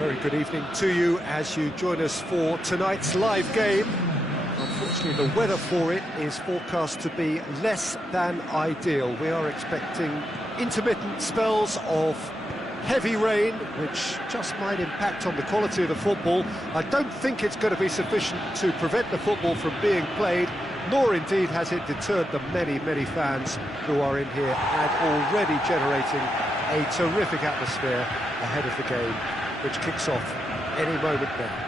Very good evening to you as you join us for tonight's live game. Unfortunately, the weather for it is forecast to be less than ideal. We are expecting intermittent spells of heavy rain, which just might impact on the quality of the football. I don't think it's going to be sufficient to prevent the football from being played, nor indeed has it deterred the many, many fans who are in here and already generating a terrific atmosphere ahead of the game, which kicks off any moment now.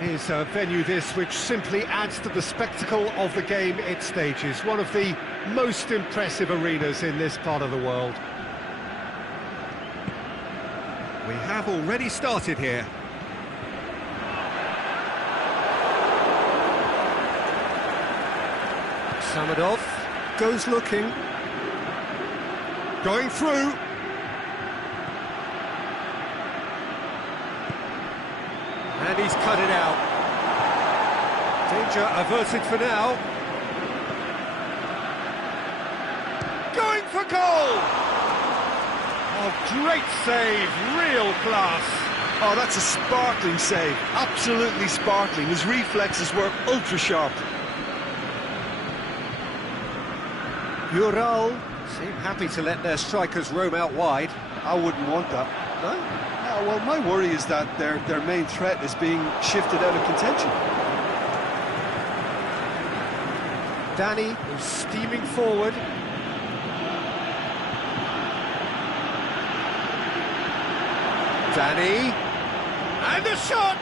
It is a venue this which simply adds to the spectacle of the game it stages, one of the most impressive arenas in this part of the world. We have already started here. Sovetov goes looking, going through. And he's cut it out. Danger averted for now. Going for goal! Oh, great save, real class. Oh, that's a sparkling save, absolutely sparkling. His reflexes were ultra sharp. Ural seem happy to let their strikers roam out wide. I wouldn't want that. No? Yeah, well, my worry is that their main threat is being shifted out of contention. Danny is steaming forward. Danny, and the shot!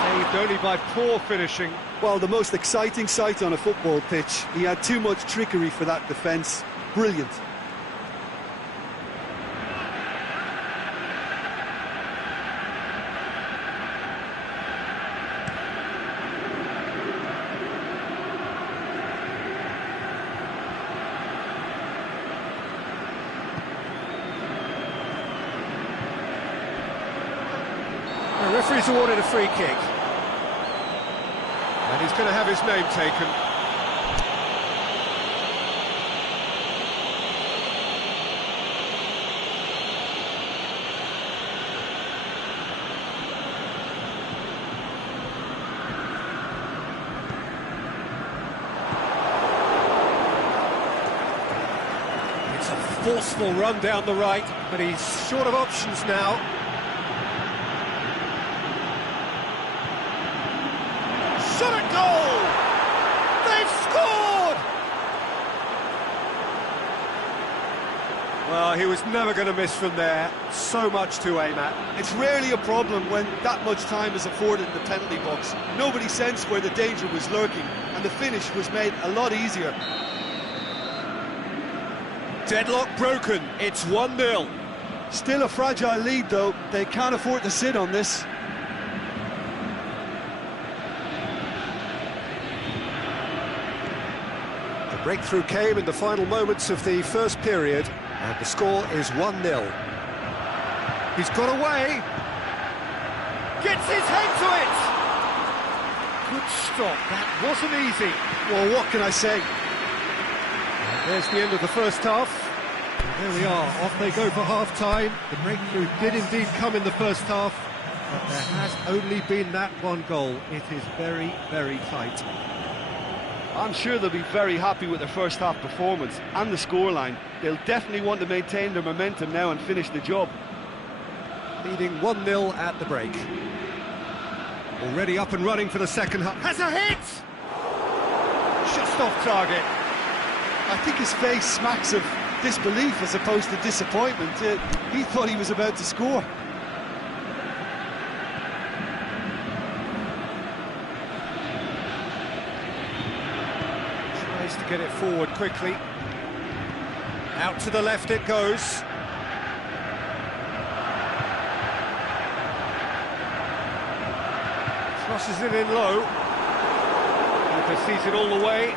Saved only by poor finishing. Well, the most exciting sight on a football pitch. He had too much trickery for that defence. Brilliant. The referee's awarded a free kick. And he's going to have his name taken. It's a forceful run down the right, but he's short of options now. Shot at goal! They've scored! Well, he was never going to miss from there. So much to aim at. It's rarely a problem when that much time is afforded in the penalty box. Nobody sensed where the danger was lurking, and the finish was made a lot easier. Deadlock broken. It's 1-0. Still a fragile lead, though. They can't afford to sit on this. Breakthrough came in the final moments of the first period, and the score is 1-0. He's got away. Gets his head to it. Good stop. That wasn't easy. Well, what can I say? And there's the end of the first half. And there we are. Off they go for half-time. The breakthrough did indeed come in the first half, but there has only been that one goal. It is very, very tight. I'm sure they'll be very happy with their first half performance and the scoreline. They'll definitely want to maintain their momentum now and finish the job. Leading 1-0 at the break. Already up and running for the second half. Has a hit! Just off target. I think his face smacks of disbelief as opposed to disappointment. He thought he was about to score. To get it forward quickly. Out to the left it goes. Crosses it in low. Keeper sees it all the way.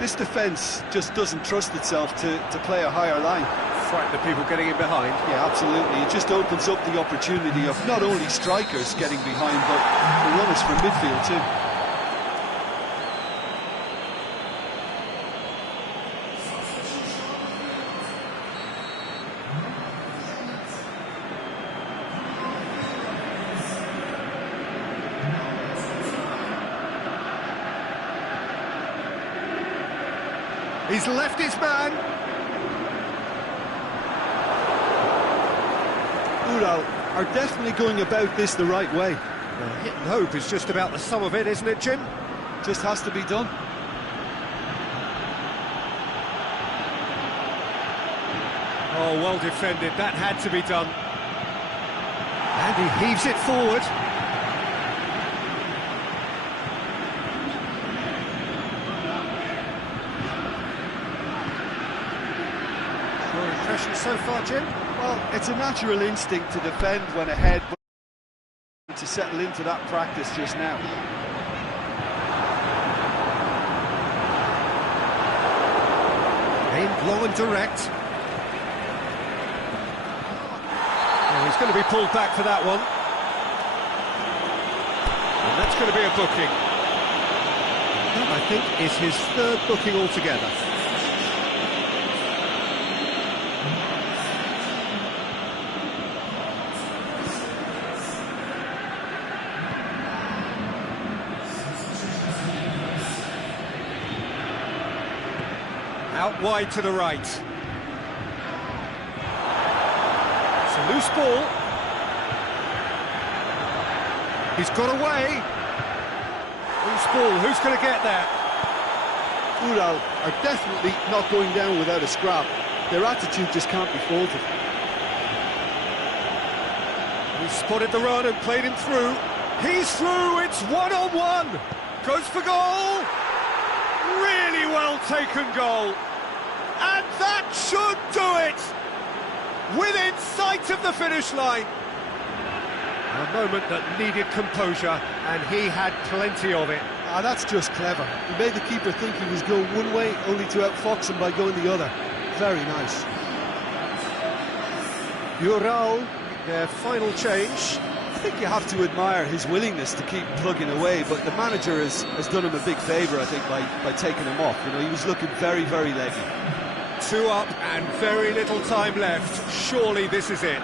This defence just doesn't trust itself to play a higher line. Frighten the people getting in behind. Yeah, absolutely. It just opens up the opportunity of not only strikers getting behind, but the runners from midfield too. He's left his man. Ural are definitely going about this the right way. Well, hit and hope is just about the sum of it, isn't it, Jim? Just has to be done. Oh, well defended. That had to be done. And he heaves it forward. Your impression so far, Jim? Well, it's a natural instinct to defend when ahead, but to settle into that practice just now. Aimed long and direct. Oh, he's going to be pulled back for that one. And that's going to be a booking. That, I think, is his third booking altogether. Out wide to the right. It's a loose ball. He's got away. Loose ball, who's going to get there? Ural are definitely not going down without a scrap. Their attitude just can't be faulted. He spotted the run and played him through. He's through, it's one-on-one. Goes for goal. Really well taken goal. And that should do it! Within sight of the finish line. A moment that needed composure, and he had plenty of it. Ah, that's just clever. He made the keeper think he was going one way, only to outfox him by going the other. Very nice. Ural, their final change. I think you have to admire his willingness to keep plugging away, but the manager has done him a big favour, I think, by taking him off. You know, he was looking very, very leggy. 2 up and very little time left. Surely this is it.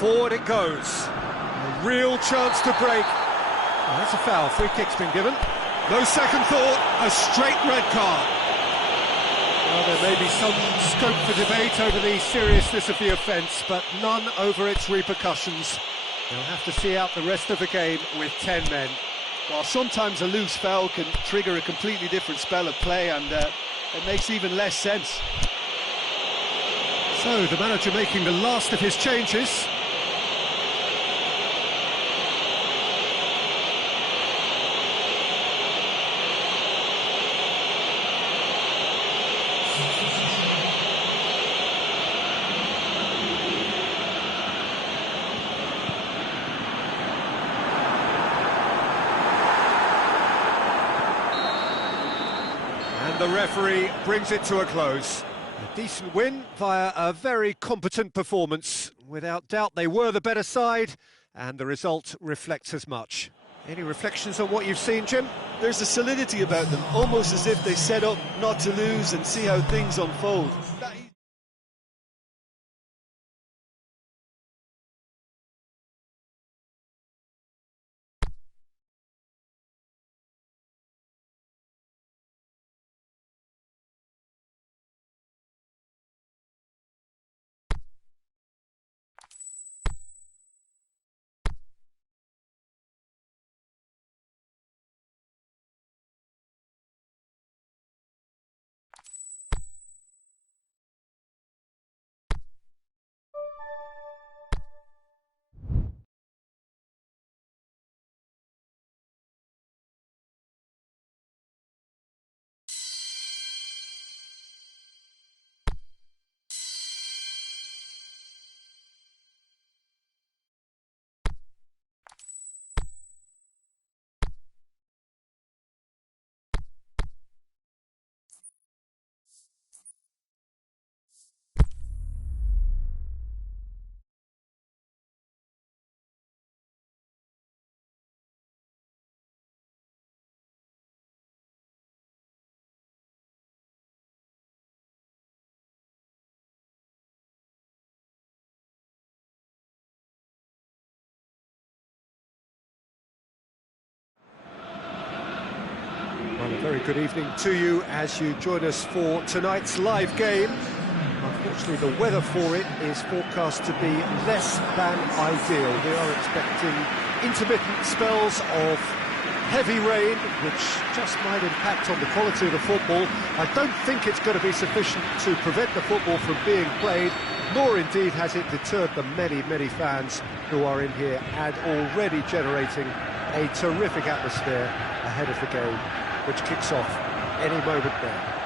Forward it goes. A real chance to break. Oh, that's a foul. Free kick's been given. No second thought. A straight red card. Well, there may be some scope for debate over the seriousness of the offence, but none over its repercussions. They'll have to see out the rest of the game with 10 men. Well, sometimes a loose foul can trigger a completely different spell of play, and it makes even less sense. So, the manager making the last of his changes. The referee brings it to a close. A decent win via a very competent performance. Without doubt, they were the better side, and the result reflects as much. Any reflections on what you've seen, Jim? There's a solidity about them, almost as if they set up not to lose and see how things unfold. good evening to you as you join us for tonight's live game. Unfortunately, the weather for it is forecast to be less than ideal. We are expecting intermittent spells of heavy rain, which just might impact on the quality of the football. I don't think it's going to be sufficient to prevent the football from being played, nor indeed has it deterred the many, many fans who are in here and already generating a terrific atmosphere ahead of the game, which kicks off any moment now.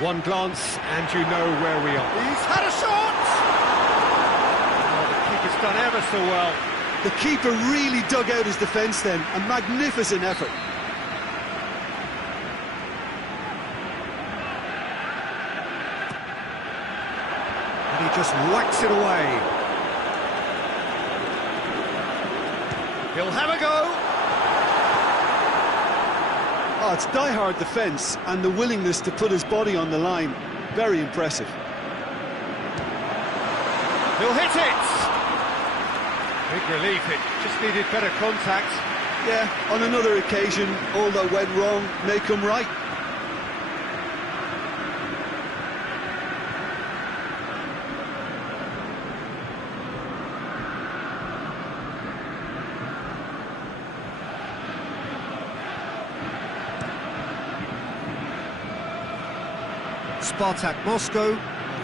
One glance and you know where we are. He's had a shot! Oh, the keeper's done ever so well. The keeper really dug out his defence then, a magnificent effort. And he just whacks it away. He'll have a go. Oh, it's die-hard defence and the willingness to put his body on the line. Very impressive. He'll hit it! Big relief, it just needed better contact. Yeah, on another occasion, all that went wrong may come right. Spartak Moscow,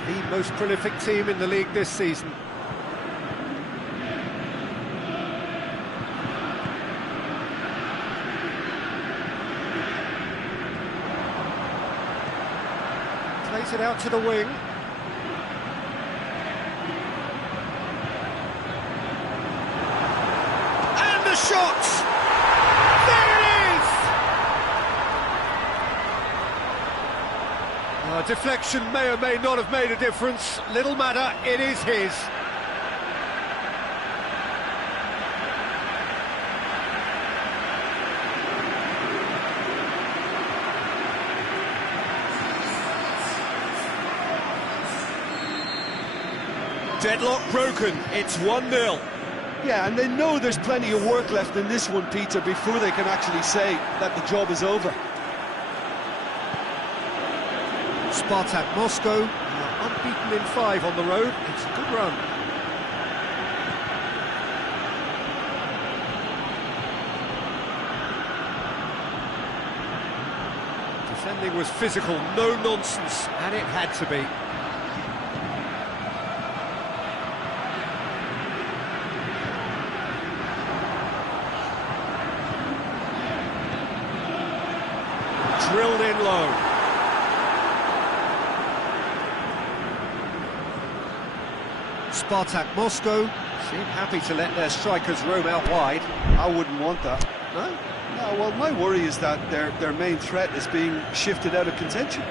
the most prolific team in the league this season. Plays it out to the wing. And the shot! There it is! Deflection may or may not have made a difference. Little matter, it is his. Deadlock broken, it's 1-0. Yeah, and they know there's plenty of work left in this one, Peter, before they can actually say that the job is over. Spartak Moscow, unbeaten in 5 on the road. It's a good run. Defending was physical, no nonsense, and it had to be. Drilled in low. Spartak Moscow seem happy to let their strikers roam out wide. I wouldn't want that. No? No, well, my worry is that their main threat is being shifted out of contention.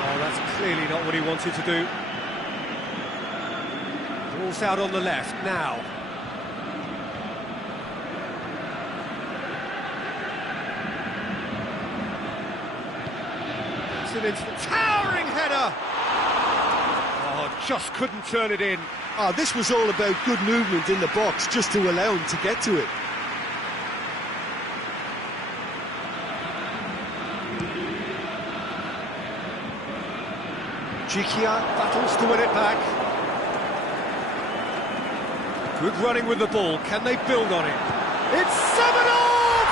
Oh, that's clearly not what he wanted to do. Ball's out on the left now. Into the towering header. Oh, just couldn't turn it in. Ah, this was all about good movement in the box just to allow him to get to it. Chikia battles to win it back. Good running with the ball. Can they build on it? It's Semenov!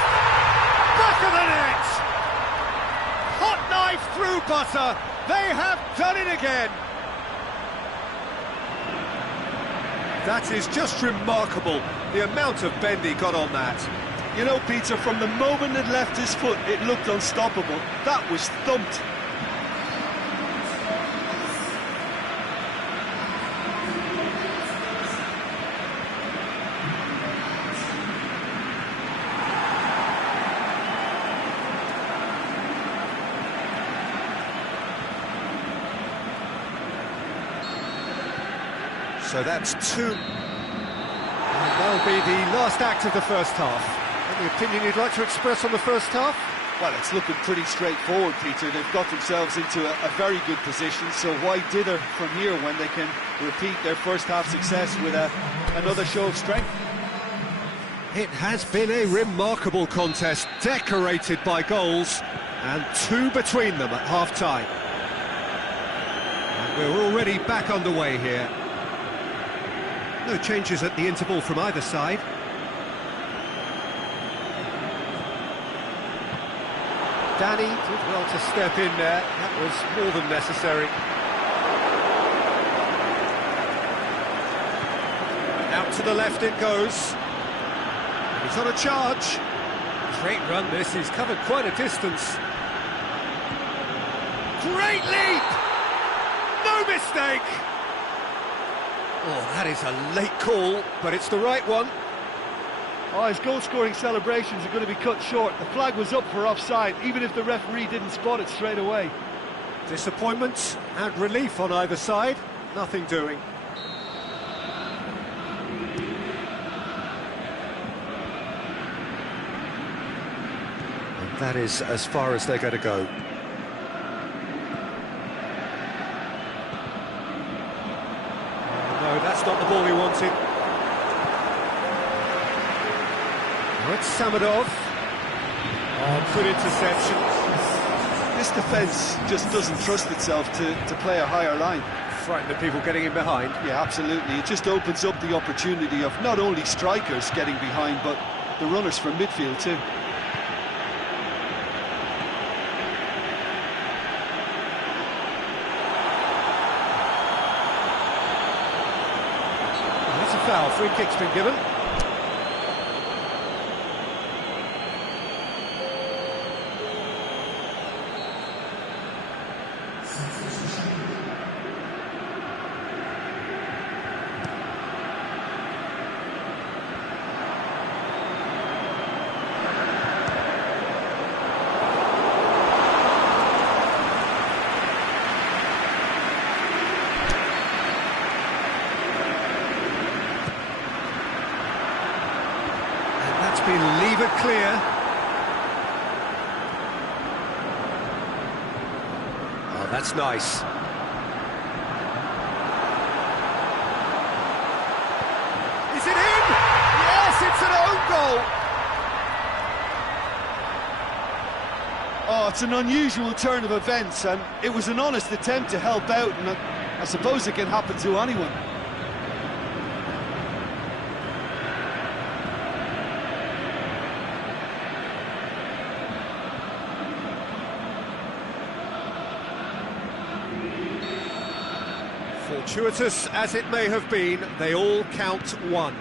Back of the net! Hot knife through butter. They have done it again. That is just remarkable, the amount of bend he got on that. You know, Peter, from the moment it left his foot, it looked unstoppable. That was thumped. So that's 2. And that'll be the last act of the first half. Any opinion you'd like to express on the first half? Well, it's looking pretty straightforward, Peter. They've got themselves into a very good position, so why dither from here when they can repeat their first half success with another show of strength? It has been a remarkable contest, decorated by goals, and two between them at half-time. And we're already back underway here. No changes at the interval from either side. Danny did well to step in there. That was more than necessary. Out to the left it goes. He's on a charge. Great run this, he's covered quite a distance. Great leap! No mistake! Oh, that is a late call, but it's the right one. Oh, his goal-scoring celebrations are going to be cut short. The flag was up for offside, even if the referee didn't spot it straight away. Disappointment and relief on either side. Nothing doing. And that is as far as they're going to go. Oh, no, that's not the ball he wanted. It's Samadov. Oh, good interception. This defence just doesn't trust itself to play a higher line. Frighten the people getting in behind. Yeah, absolutely. It just opens up the opportunity of not only strikers getting behind, but the runners from midfield too. That's a foul. Free kick's been given. Leave it clear. Oh, that's nice. Is it in? Yes, it's an own goal. Oh, it's an unusual turn of events, and it was an honest attempt to help out, and I suppose it can happen to anyone. Fortuitous as it may have been, they all count one.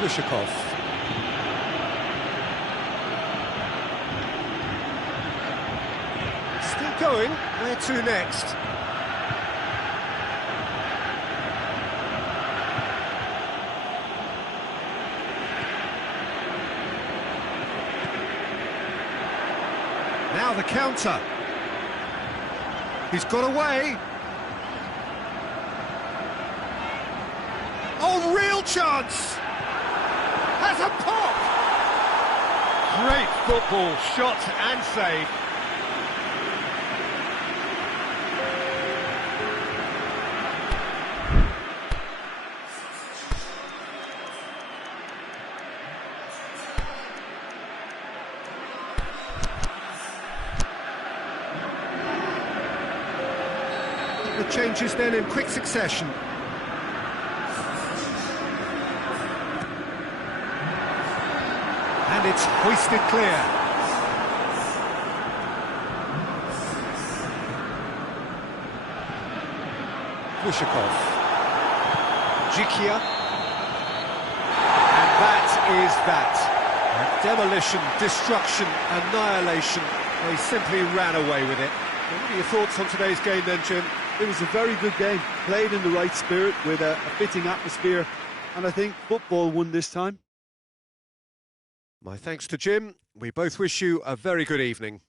Glushakov. Still going. Where to next? Now the counter. He's got away. Oh, real chance! Has a pop! Great football, shot and save. The changes then in quick succession. And it's hoisted clear. Glushakov. Jikia. And that is that. Demolition, destruction, annihilation. They simply ran away with it. What are your thoughts on today's game then, Jim? It was a very good game, played in the right spirit with a fitting atmosphere, and I think football won this time. My thanks to Jim. We both wish you a very good evening.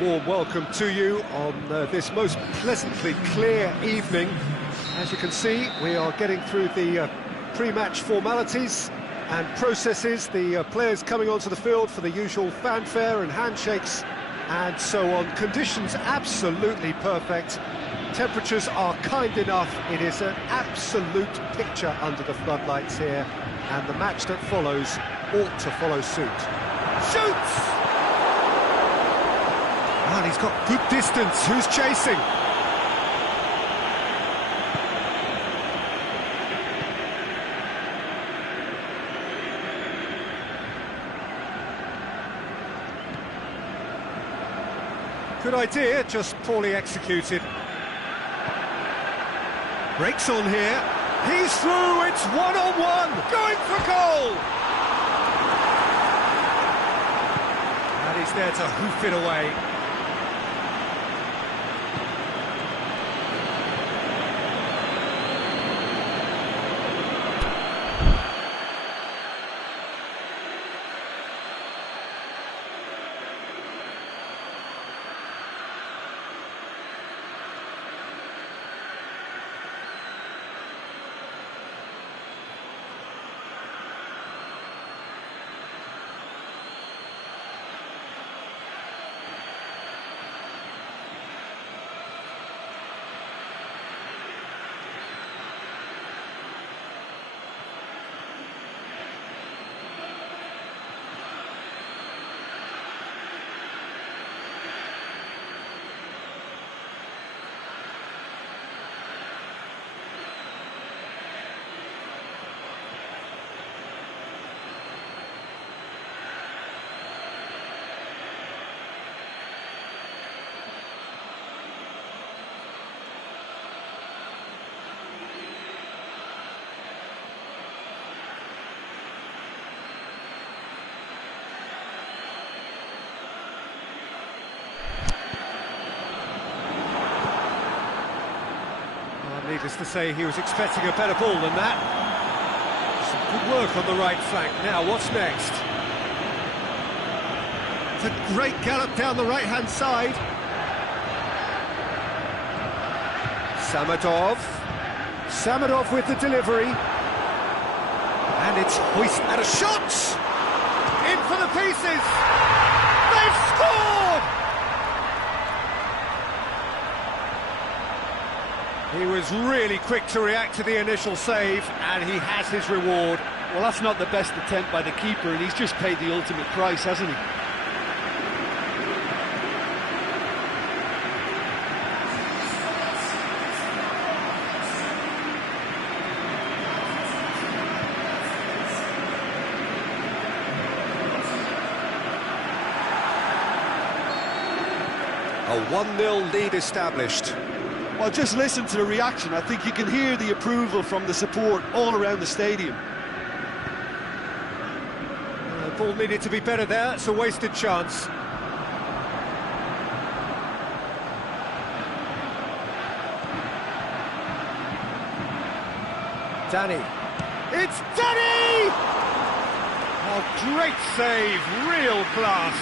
warm welcome to you on this most pleasantly clear evening. As you can see, we are getting through the pre-match formalities and processes, the players coming onto the field for the usual fanfare and handshakes and so on. Conditions absolutely perfect. Temperatures are kind enough. It is an absolute picture under the floodlights here, and the match that follows ought to follow suit. Shoots! And he's got good distance. Who's chasing? Good idea, just poorly executed. Breaks on here. He's through, it's one-on-one. Going for goal! And he's there to hoof it away. Needless to say, he was expecting a better ball than that. Some good work on the right flank. Now, what's next? It's a great gallop down the right-hand side. Samadov with the delivery. And it's hoist and a shot! In for the pieces! They've scored! He was really quick to react to the initial save, and he has his reward. Well, that's not the best attempt by the keeper, and he's just paid the ultimate price, hasn't he? A 1-0 lead established. Well, just listen to the reaction. I think you can hear the approval from the support all around the stadium. The ball needed to be better there. It's a wasted chance. Danny. It's Danny! Oh, great save. Real class.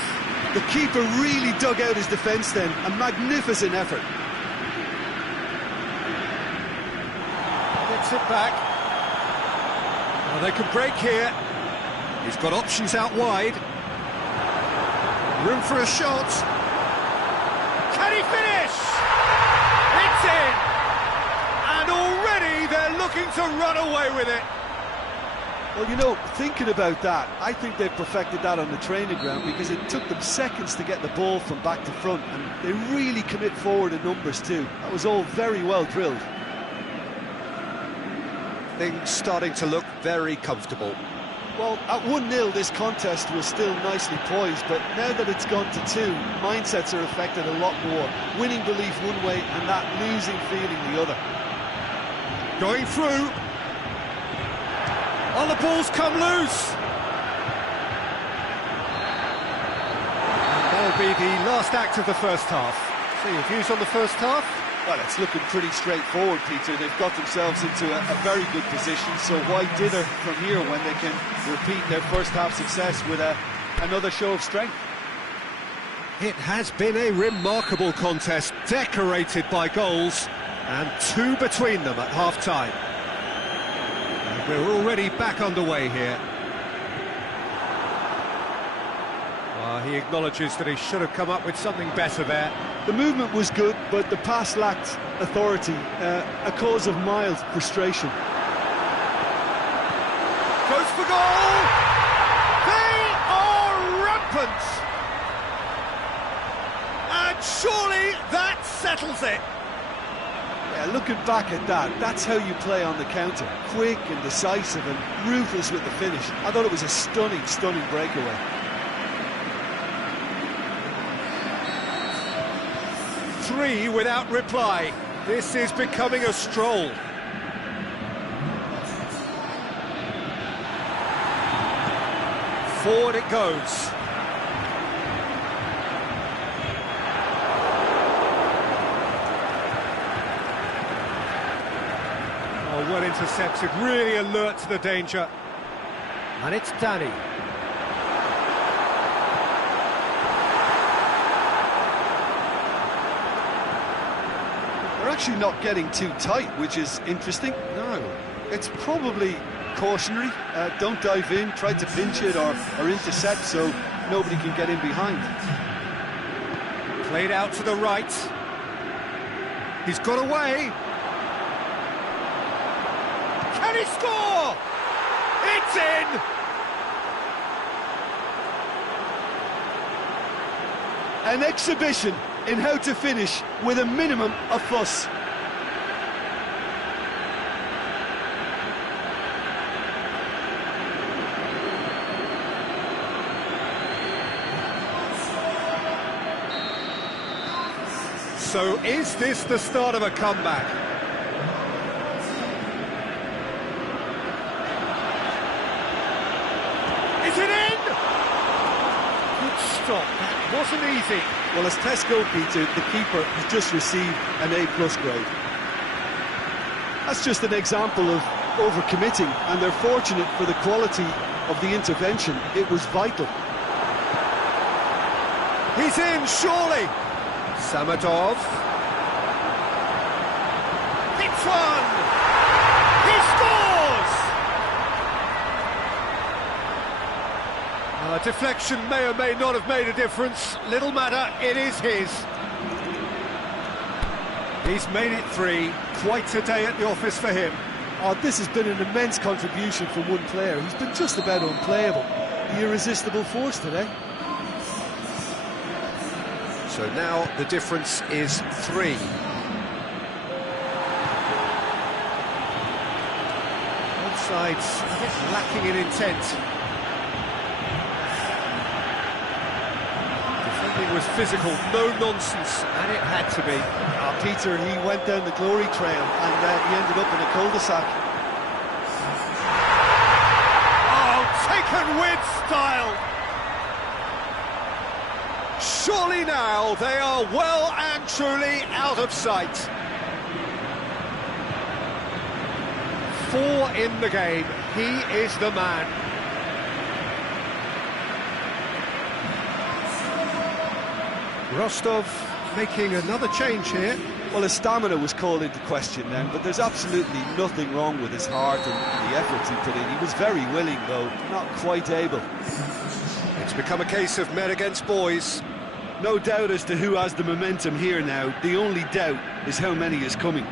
The keeper really dug out his defence then. A magnificent effort. It back. Well, they can break here. He's got options out wide. Room for a shot. Can he finish? It's in! And already they're looking to run away with it. Well, you know, thinking about that, I think they've perfected that on the training ground because it took them seconds to get the ball from back to front, and they really commit forward in numbers too. That was all very well drilled. Things starting to look very comfortable. Well, at 1-0 this contest was still nicely poised, but now that it's gone to 2, mindsets are affected a lot more. Winning belief one way and that losing feeling the other. Going through. Oh, the ball's come loose. And that'll be the last act of the first half. So your views on the first half? Well, it's looking pretty straightforward, Peter. They've got themselves into a very good position, so why dither from here when they can repeat their first half success with another show of strength? It has been a remarkable contest, decorated by goals, and two between them at half-time. And we're already back underway here. He acknowledges that he should have come up with something better there. The movement was good, but the pass lacked authority, a cause of mild frustration. Goes for goal! They are rampant! And surely that settles it! Yeah, looking back at that, that's how you play on the counter. Quick and decisive and ruthless with the finish. I thought it was a stunning, stunning breakaway. Three without reply. This is becoming a stroll. Forward it goes. Oh, well intercepted, really alert to the danger. And it's Danny. They're actually not getting too tight, which is interesting. No. It's probably cautionary. Don't dive in, try to pinch it or intercept so nobody can get in behind. Played out to the right. He's got away. Can he score? It's in! An exhibition in how to finish with a minimum of fuss. So is this the start of a comeback? Is it in? Good stop, that wasn't easy. Well, as Tesco, Peter, the keeper has just received an A+ grade. That's just an example of overcommitting, and they're fortunate for the quality of the intervention. It was vital. He's in, surely. Samadov. It's one! He scores! Deflection may or may not have made a difference. Little matter, it is his. He's made it three. Quite a day at the office for him. Oh, this has been an immense contribution from one player. He's been just about unplayable. The irresistible force today. So now the difference is three. Both sides a bit lacking in intent. Defending was physical, no nonsense, and it had to be. Peter, he went down the glory trail and he ended up in a cul-de-sac. Oh, taken with style! Surely now they are well and truly out of sight. 4 in the game. He is the man. Rostov making another change here. Well, his stamina was called into question then, but there's absolutely nothing wrong with his heart and the efforts he put in. He was very willing, though, not quite able. It's become a case of men against boys. No doubt as to who has the momentum here now. The only doubt is how many is coming.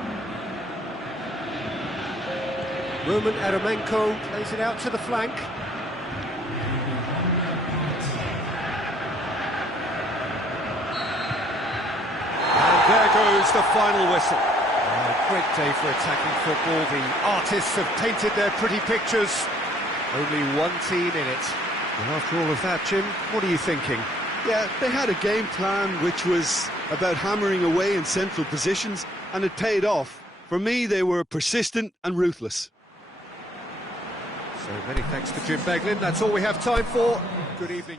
Roman Eremenko plays it out to the flank. And there goes the final whistle. Great day for attacking football. The artists have painted their pretty pictures. Only one team in it. And after all of that, Jim, what are you thinking? Yeah, they had a game plan which was about hammering away in central positions, and it paid off. For me, they were persistent and ruthless. So many thanks to Jim Beglin. That's all we have time for. Good evening.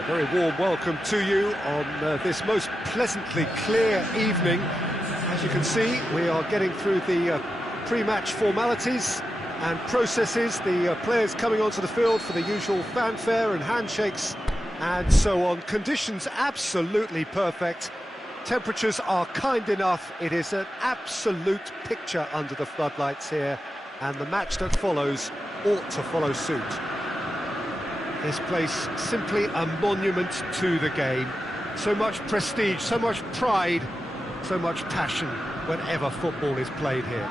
A very warm welcome to you on this most pleasantly clear evening. As you can see, we are getting through the pre-match formalities and processes, the players coming onto the field for the usual fanfare and handshakes and so on. Conditions absolutely perfect. Temperatures are kind enough. It is an absolute picture under the floodlights here, and the match that follows ought to follow suit. This place simply a monument to the game. So much prestige, so much pride, so much passion whenever football is played here.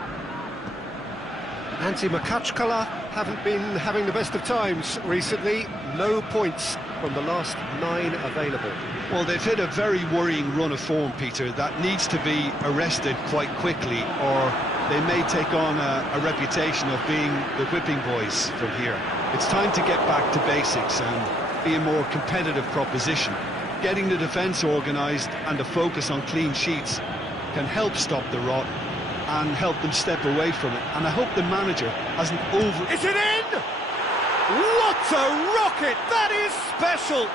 Anti-Makachkala haven't been having the best of times recently. No points from the last 9 available. Well, they've hit a very worrying run of form, Peter, that needs to be arrested quite quickly, or they may take on a reputation of being the whipping boys from here. It's time to get back to basics and be a more competitive proposition. Getting the defence organised and a focus on clean sheets can help stop the rot and help them step away from it. And I hope the manager hasn't Is it in? What a rocket! That is special!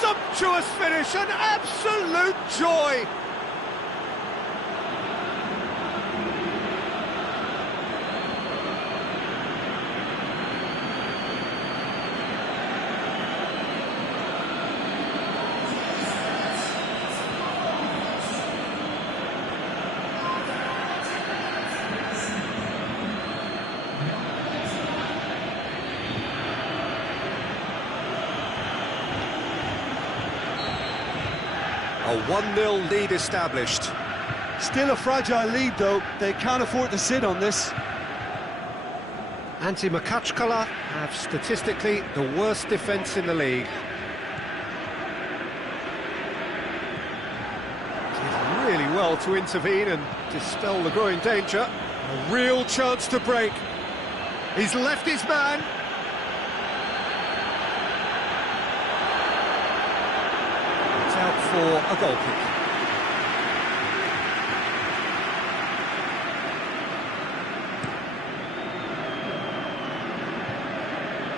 Sumptuous finish, an absolute joy! A 1-0 lead established. Still a fragile lead, though. They can't afford to sit on this. Anti-Makachkala have statistically the worst defence in the league. Did really well to intervene and dispel the growing danger. A real chance to break. He's left his man. Out for a goal kick.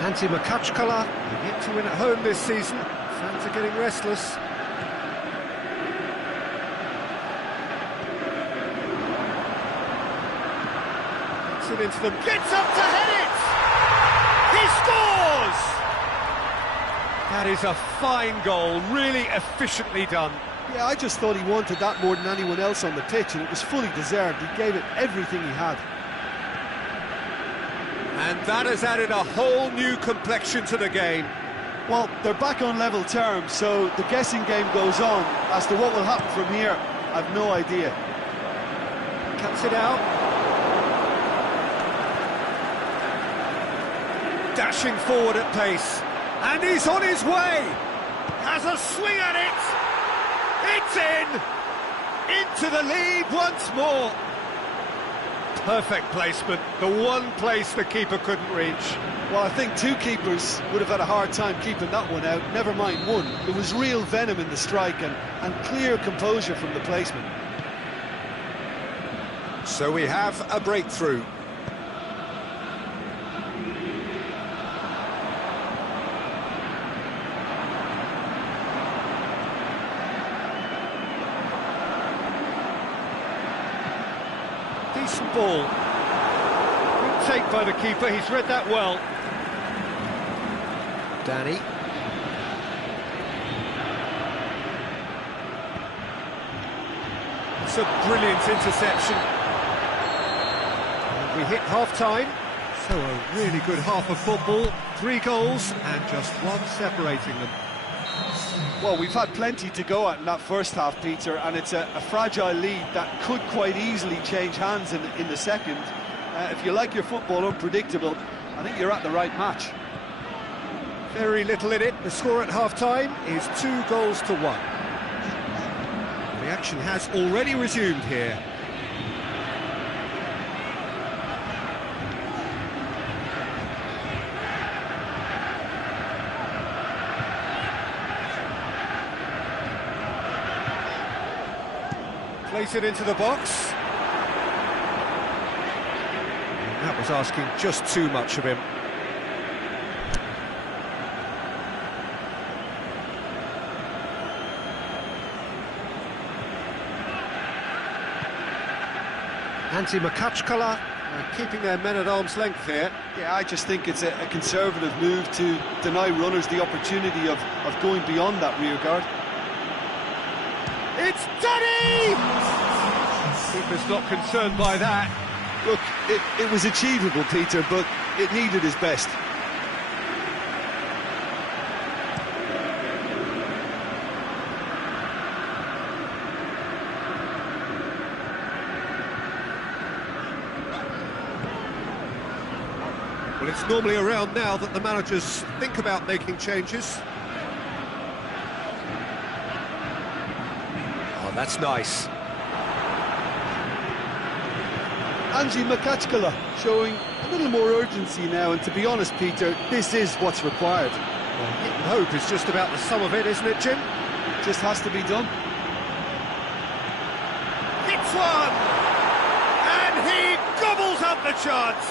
Anti-Makachkala have yet to win at home this season. Fans are getting restless. Gets it into them, gets up to head it! He scores! That is a fine goal, really efficiently done. Yeah, I just thought he wanted that more than anyone else on the pitch, and it was fully deserved. He gave it everything he had. And that has added a whole new complexion to the game. Well, they're back on level terms, so the guessing game goes on. As to what will happen from here, I've no idea. Cuts it out. Dashing forward at pace. And he's on his way! Has a swing at it! It's in! Into the lead once more! Perfect placement, the one place the keeper couldn't reach. Well, I think 2 keepers would have had a hard time keeping that one out, never mind 1. There was real venom in the strike and clear composure from the placement. So we have a breakthrough. Decent ball. Good take by the keeper, he's read that well. Danny. It's a brilliant interception. And we hit half-time, so a really good half of football. 3 goals and just 1 separating them. Well, we've had plenty to go at in that first half, Peter, and it's a fragile lead that could quite easily change hands in the second. If you like your football unpredictable, I think you're at the right match. Very little in it. The score at half-time is 2 goals to 1. The action has already resumed here. Place it into the box. And that was asking just too much of him. Makachkala keeping their men at arm's length here. Yeah, I just think it's a conservative move to deny runners the opportunity of going beyond that rear guard. It's Danny! Keeper's not concerned by that. Look, it was achievable, Peter, but it needed his best. Well, it's normally around now that the managers think about making changes. Oh, that's nice. Makachkala showing a little more urgency now, and to be honest, Peter, this is what's required. Well, hit and hope is just about the sum of it, isn't it, Jim? Just has to be done. Hits one! And he gobbles up the chance!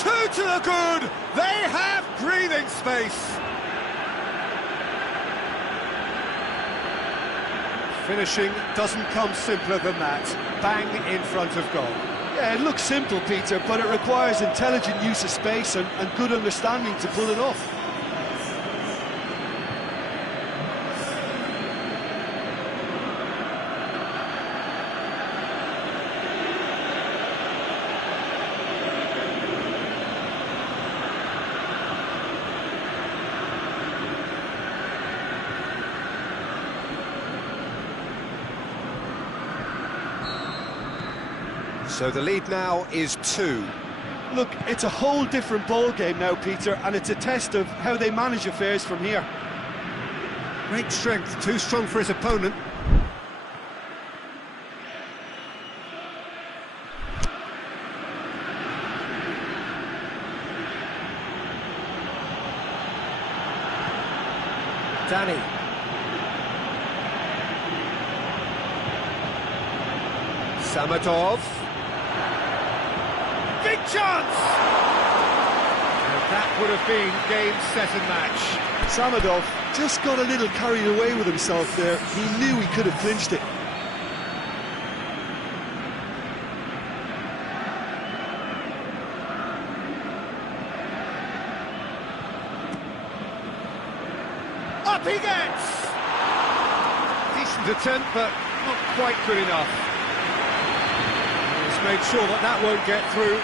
Two to the good! They have breathing space! Finishing doesn't come simpler than that. Bang in front of goal. Yeah, it looks simple, Peter, but it requires intelligent use of space and good understanding to pull it off. So the lead now is 2. Look, it's a whole different ball game now, Peter, and it's a test of how they manage affairs from here. Great strength, too strong for his opponent. Danny. Samadov. Big chance! And that would have been game, set and match. Samadov just got a little carried away with himself there. He knew he could have clinched it. Up he gets! Decent attempt, but not quite good enough. He's made sure that that won't get through.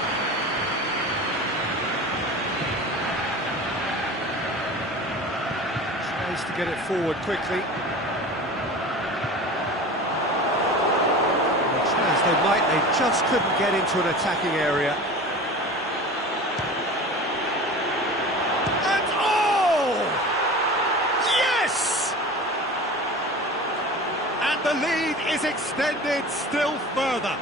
Tries to get it forward quickly. As they might, they just couldn't get into an attacking area. And oh! Yes! And the lead is extended still further.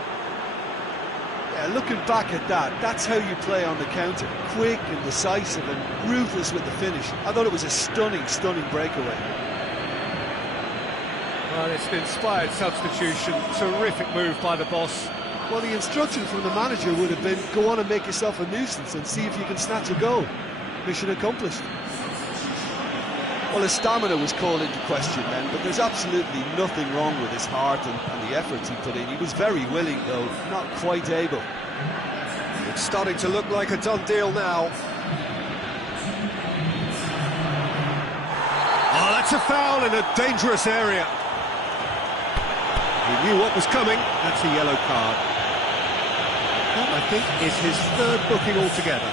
Yeah, looking back at that, that's how you play on the counter. Quick and decisive and ruthless with the finish. I thought it was a stunning, stunning breakaway. Well, it's an inspired substitution. Terrific move by the boss. Well, the instruction from the manager would have been, go on and make yourself a nuisance and see if you can snatch a goal. Mission accomplished. Well, his stamina was called into question then, but there's absolutely nothing wrong with his heart and the efforts he put in. He was very willing, though, not quite able. It's starting to look like a done deal now. Oh, that's a foul in a dangerous area. He knew what was coming. That's a yellow card. That, I think, is his third booking altogether.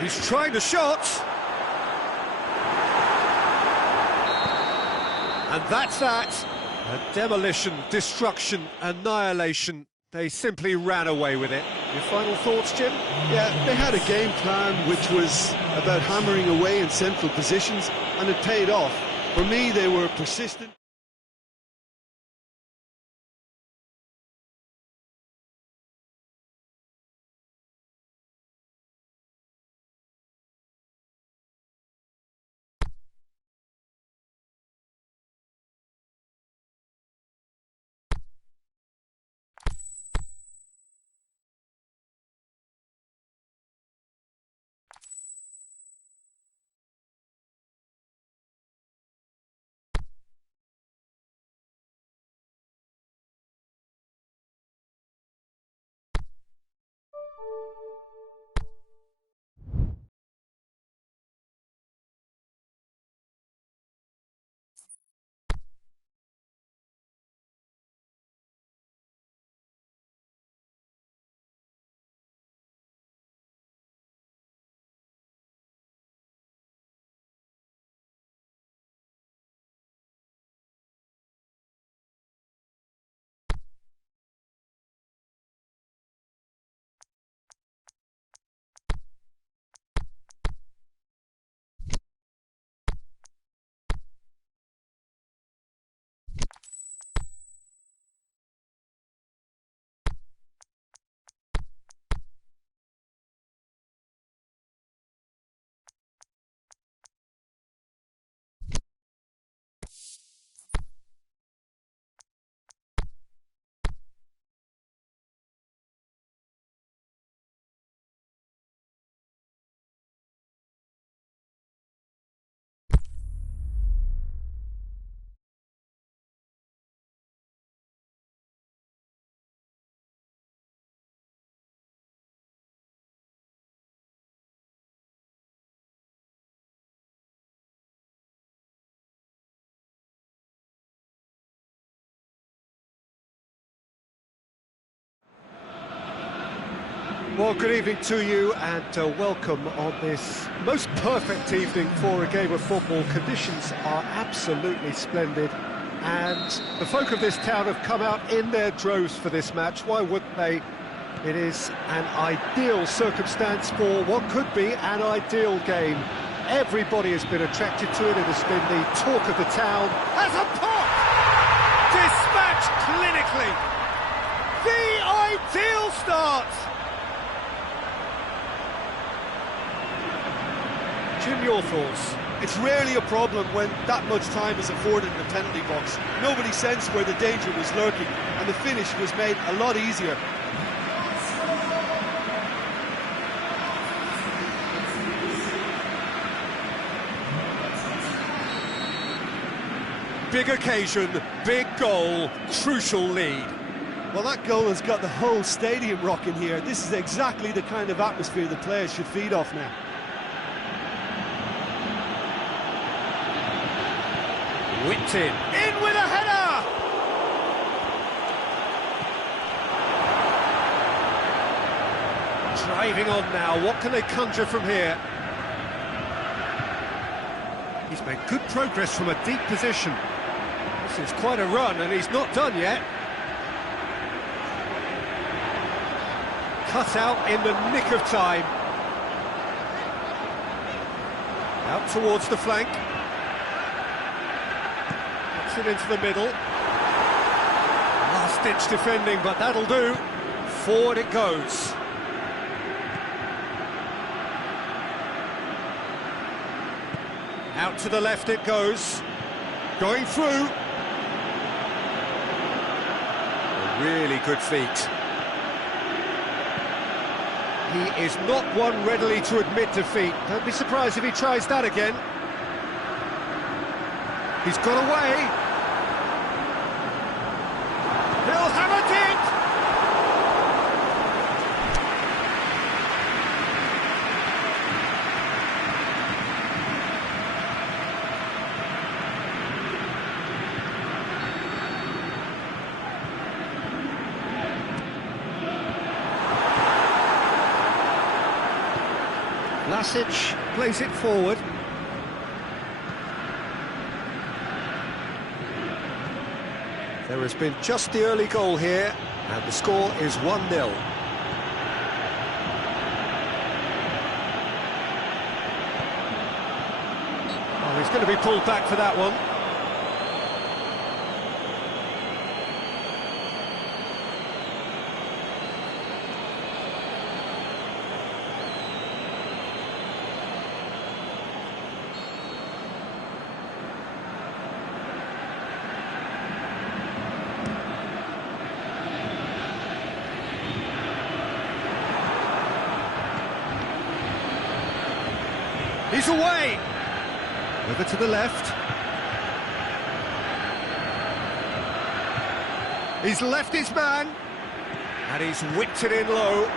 He's trying the shot. And that's that. A demolition, destruction, annihilation. They simply ran away with it. Your final thoughts, Jim? Yeah, they had a game plan which was about hammering away in central positions, and it paid off. For me, they were persistent. Well, good evening to you and welcome on this most perfect evening for a game of football. Conditions are absolutely splendid and the folk of this town have come out in their droves for this match. Why wouldn't they? It is an ideal circumstance for what could be an ideal game. Everybody has been attracted to it. It has been the talk of the town. As a pop! Dispatched clinically! The ideal start! Jim, your thoughts? It's rarely a problem when that much time is afforded in the penalty box. Nobody sensed where the danger was lurking, and the finish was made a lot easier. Big occasion, big goal, crucial lead. Well, that goal has got the whole stadium rocking here. This is exactly the kind of atmosphere the players should feed off now. Whipped in with a header! Driving on now, what can they conjure from here? He's made good progress from a deep position. This is quite a run and he's not done yet. Cut out in the nick of time. Out towards the flank. It into the middle. Last-ditch defending, but that'll do. Forward it goes. Out to the left it goes. Going through. A really good feat. He is not one readily to admit defeat. Don't be surprised if he tries that again. He's got away. He'll have it in! Lasic plays it forward. There has been just the early goal here, and the score is 1-0. Oh, he's going to be pulled back for that one. He's away! Over to the left. He's left his man. And he's whipped it in low.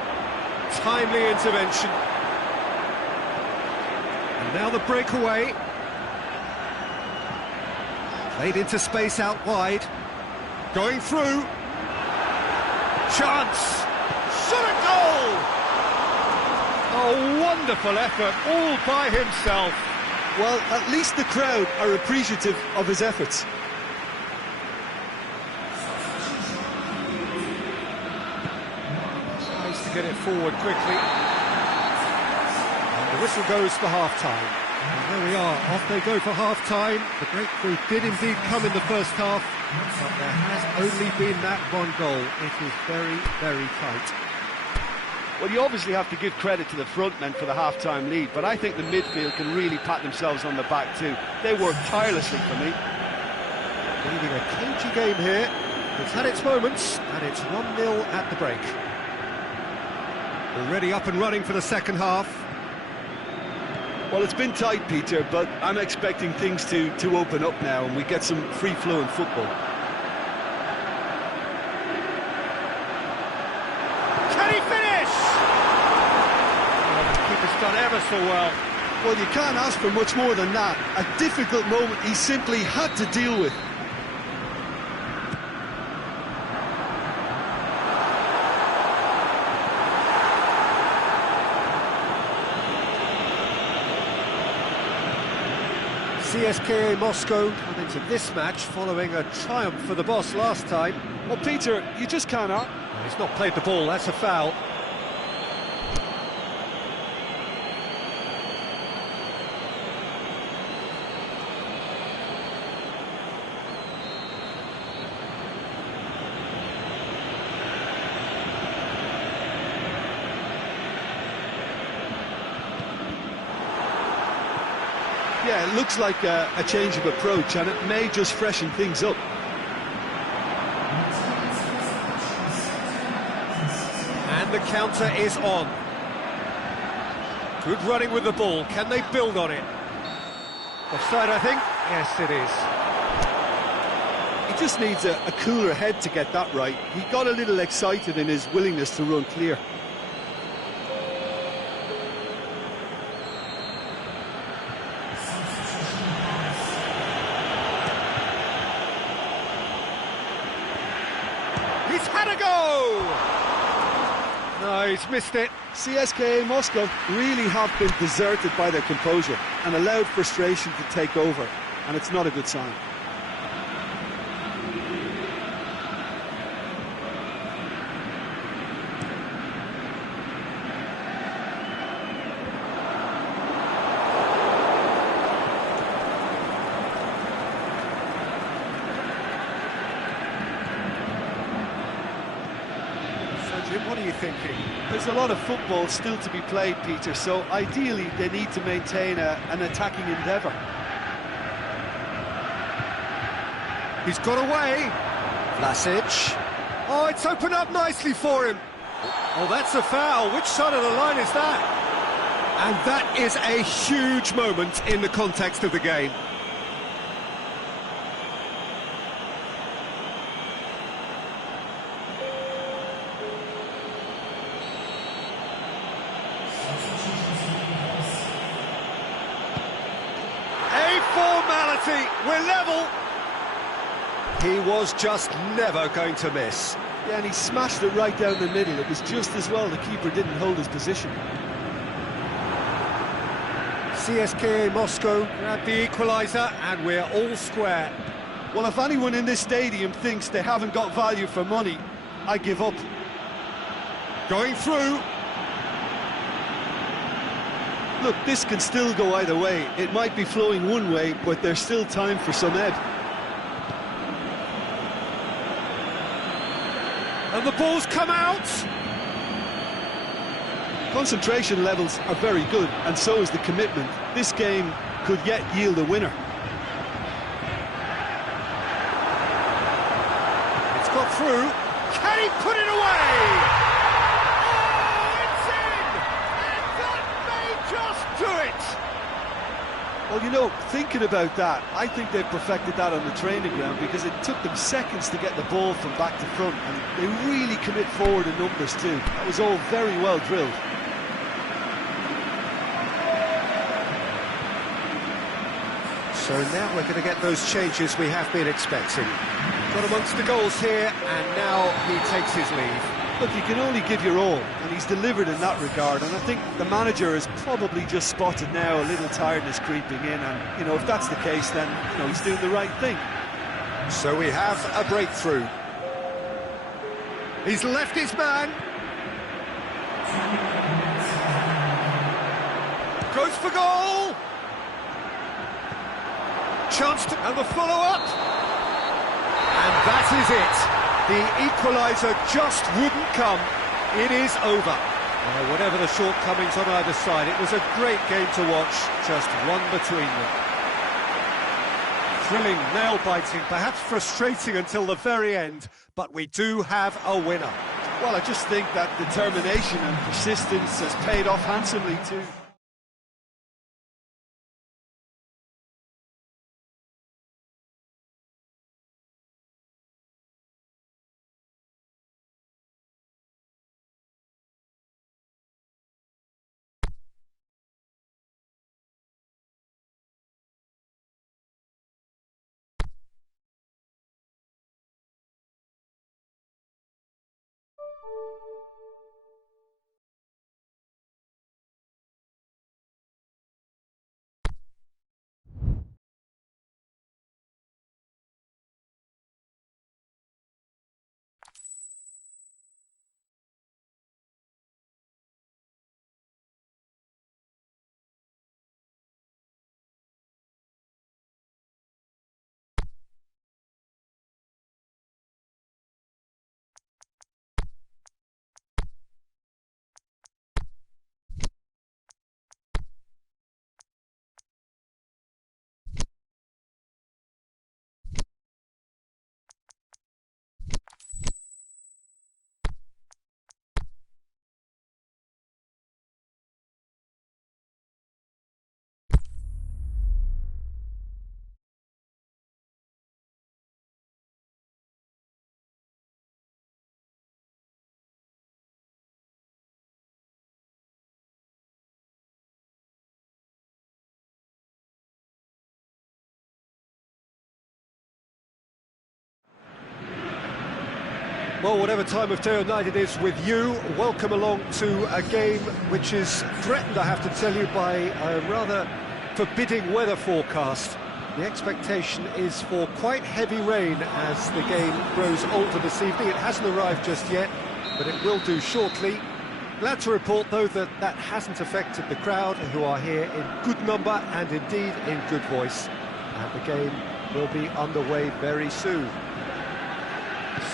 timely intervention. And now the breakaway. Played into space out wide. Going through. Chance. Shot a goal! A wonderful effort, all by himself. Well, at least the crowd are appreciative of his efforts. Tries to get it forward quickly. And the whistle goes for half-time. And there we are, off they go for half-time. The breakthrough did indeed come in the first half, but there has only been that one goal. It is very, very tight. Well, you obviously have to give credit to the front men for the half-time lead, but I think the midfield can really pat themselves on the back too. They work tirelessly for me. Leading a cagey game here. It's had its moments, and it's 1-0 at the break. Already up and running for the second half. Well, it's been tight, Peter, but I'm expecting things to open up now and we get some free-flowing football. Can he finish? Oh, the keeper's done ever so well. Well, you can't ask for much more than that. A difficult moment he simply had to deal with. CSKA Moscow come into this match following a triumph for the boss last time. Well, Peter, you just can't... He's not played the ball, that's a foul. Yeah, it looks like a change of approach, and it may just freshen things up. And the counter is on. Good running with the ball. Can they build on it? Offside, I think. Yes, it is. He just needs a cooler head to get that right. He got a little excited in his willingness to run clear. He's had a go! No, he's missed it. CSKA Moscow really have been deserted by their composure and allowed frustration to take over, and it's not a good sign. What are you thinking? There's a lot of football still to be played, Peter, so ideally they need to maintain an attacking endeavour. He's got away. Vlasic. Oh, it's opened up nicely for him. Oh, that's a foul. Which side of the line is that? And that is a huge moment in the context of the game. Formality, we're level. He was just never going to miss. Yeah, and he smashed it right down the middle. It was just as well the keeper didn't hold his position. CSKA Moscow grabbed the equaliser and we're all square. Well, if anyone in this stadium thinks they haven't got value for money, I give up. Going through. Look, this can still go either way. It might be flowing one way, but there's still time for some ebb. And the ball's come out. Concentration levels are very good, and so is the commitment. This game could yet yield a winner. It's got through. Can he put it away? Oh, it's in! And that may just do it! Well, you know, thinking about that, I think they've perfected that on the training ground because it took them seconds to get the ball from back to front, and they really commit forward in numbers too. That was all very well drilled. So now we're going to get those changes we have been expecting. Got amongst the goals here, and now he takes his leave. Look, you can only give your all, and he's delivered in that regard, and I think the manager has probably just spotted now a little tiredness creeping in, and, you know, if that's the case, then, you know, he's doing the right thing. So we have a breakthrough. He's left his man. Goes for goal. Chance to... and the follow-up. And that is it. The equaliser just wouldn't come. It is over. Whatever the shortcomings on either side, it was a great game to watch, just one between them. Thrilling, nail-biting, perhaps frustrating until the very end, but we do have a winner. Well, I just think that determination and persistence has paid off handsomely too. Well, whatever time of day or night it is with you, welcome along to a game which is threatened, I have to tell you, by a rather forbidding weather forecast. The expectation is for quite heavy rain as the game grows older this evening. It hasn't arrived just yet, but it will do shortly. Glad to report, though, that that hasn't affected the crowd, who are here in good number and indeed in good voice. And the game will be underway very soon.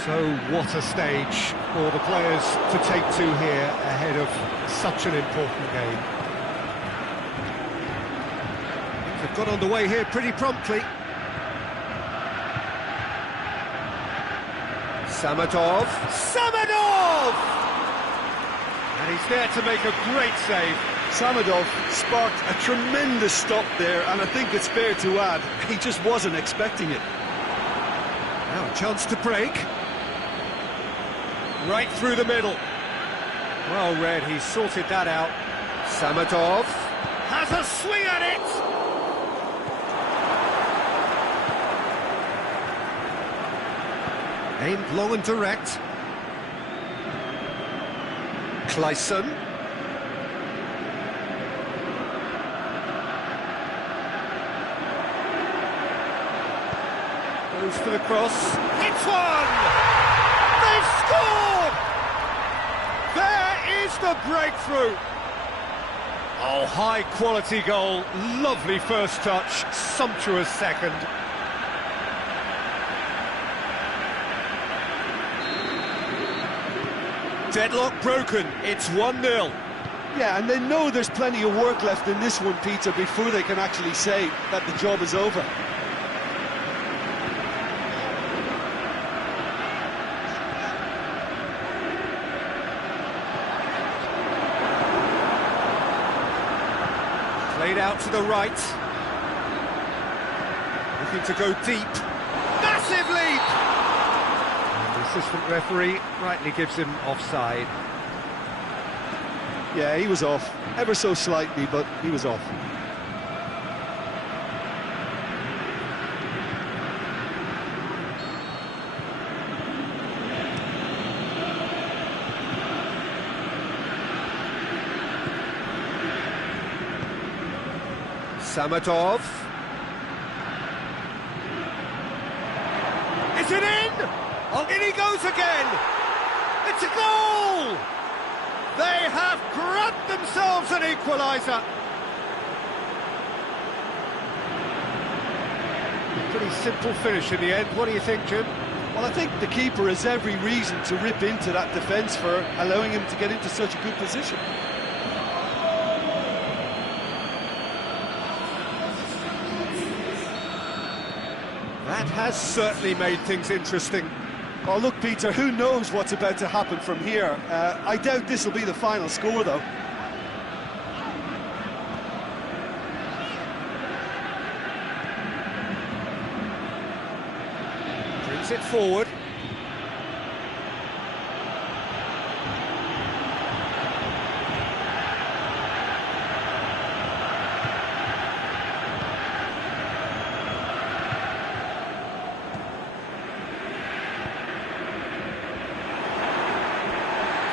So what a stage for the players to take to here ahead of such an important game. They've got underway here pretty promptly. Samadov! And he's there to make a great save. Samadov sparked a tremendous stop there, and I think it's fair to add, he just wasn't expecting it. Now a chance to break. Right through the middle. Well read, he sorted that out. Samadov has a swing at it! Aimed long and direct. Clayson. Goes for the cross. Hits one! They've scored! There is the breakthrough! Oh, high-quality goal. Lovely first touch. Sumptuous second. Deadlock broken. It's 1-0. Yeah, and they know there's plenty of work left in this one, Peter, before they can actually say that the job is over. Played out to the right. Looking to go deep. Massive leap! And the assistant referee rightly gives him offside. Yeah, he was off, ever so slightly, but he was off. Sovetov. Is it in? Oh, in he goes again! It's a goal! They have grabbed themselves an equaliser. Pretty simple finish in the end. What do you think, Jim? Well, I think the keeper has every reason to rip into that defence for allowing him to get into such a good position. That has certainly made things interesting. Oh, look, Peter, who knows what's about to happen from here? I doubt this will be the final score, though. Brings it forward.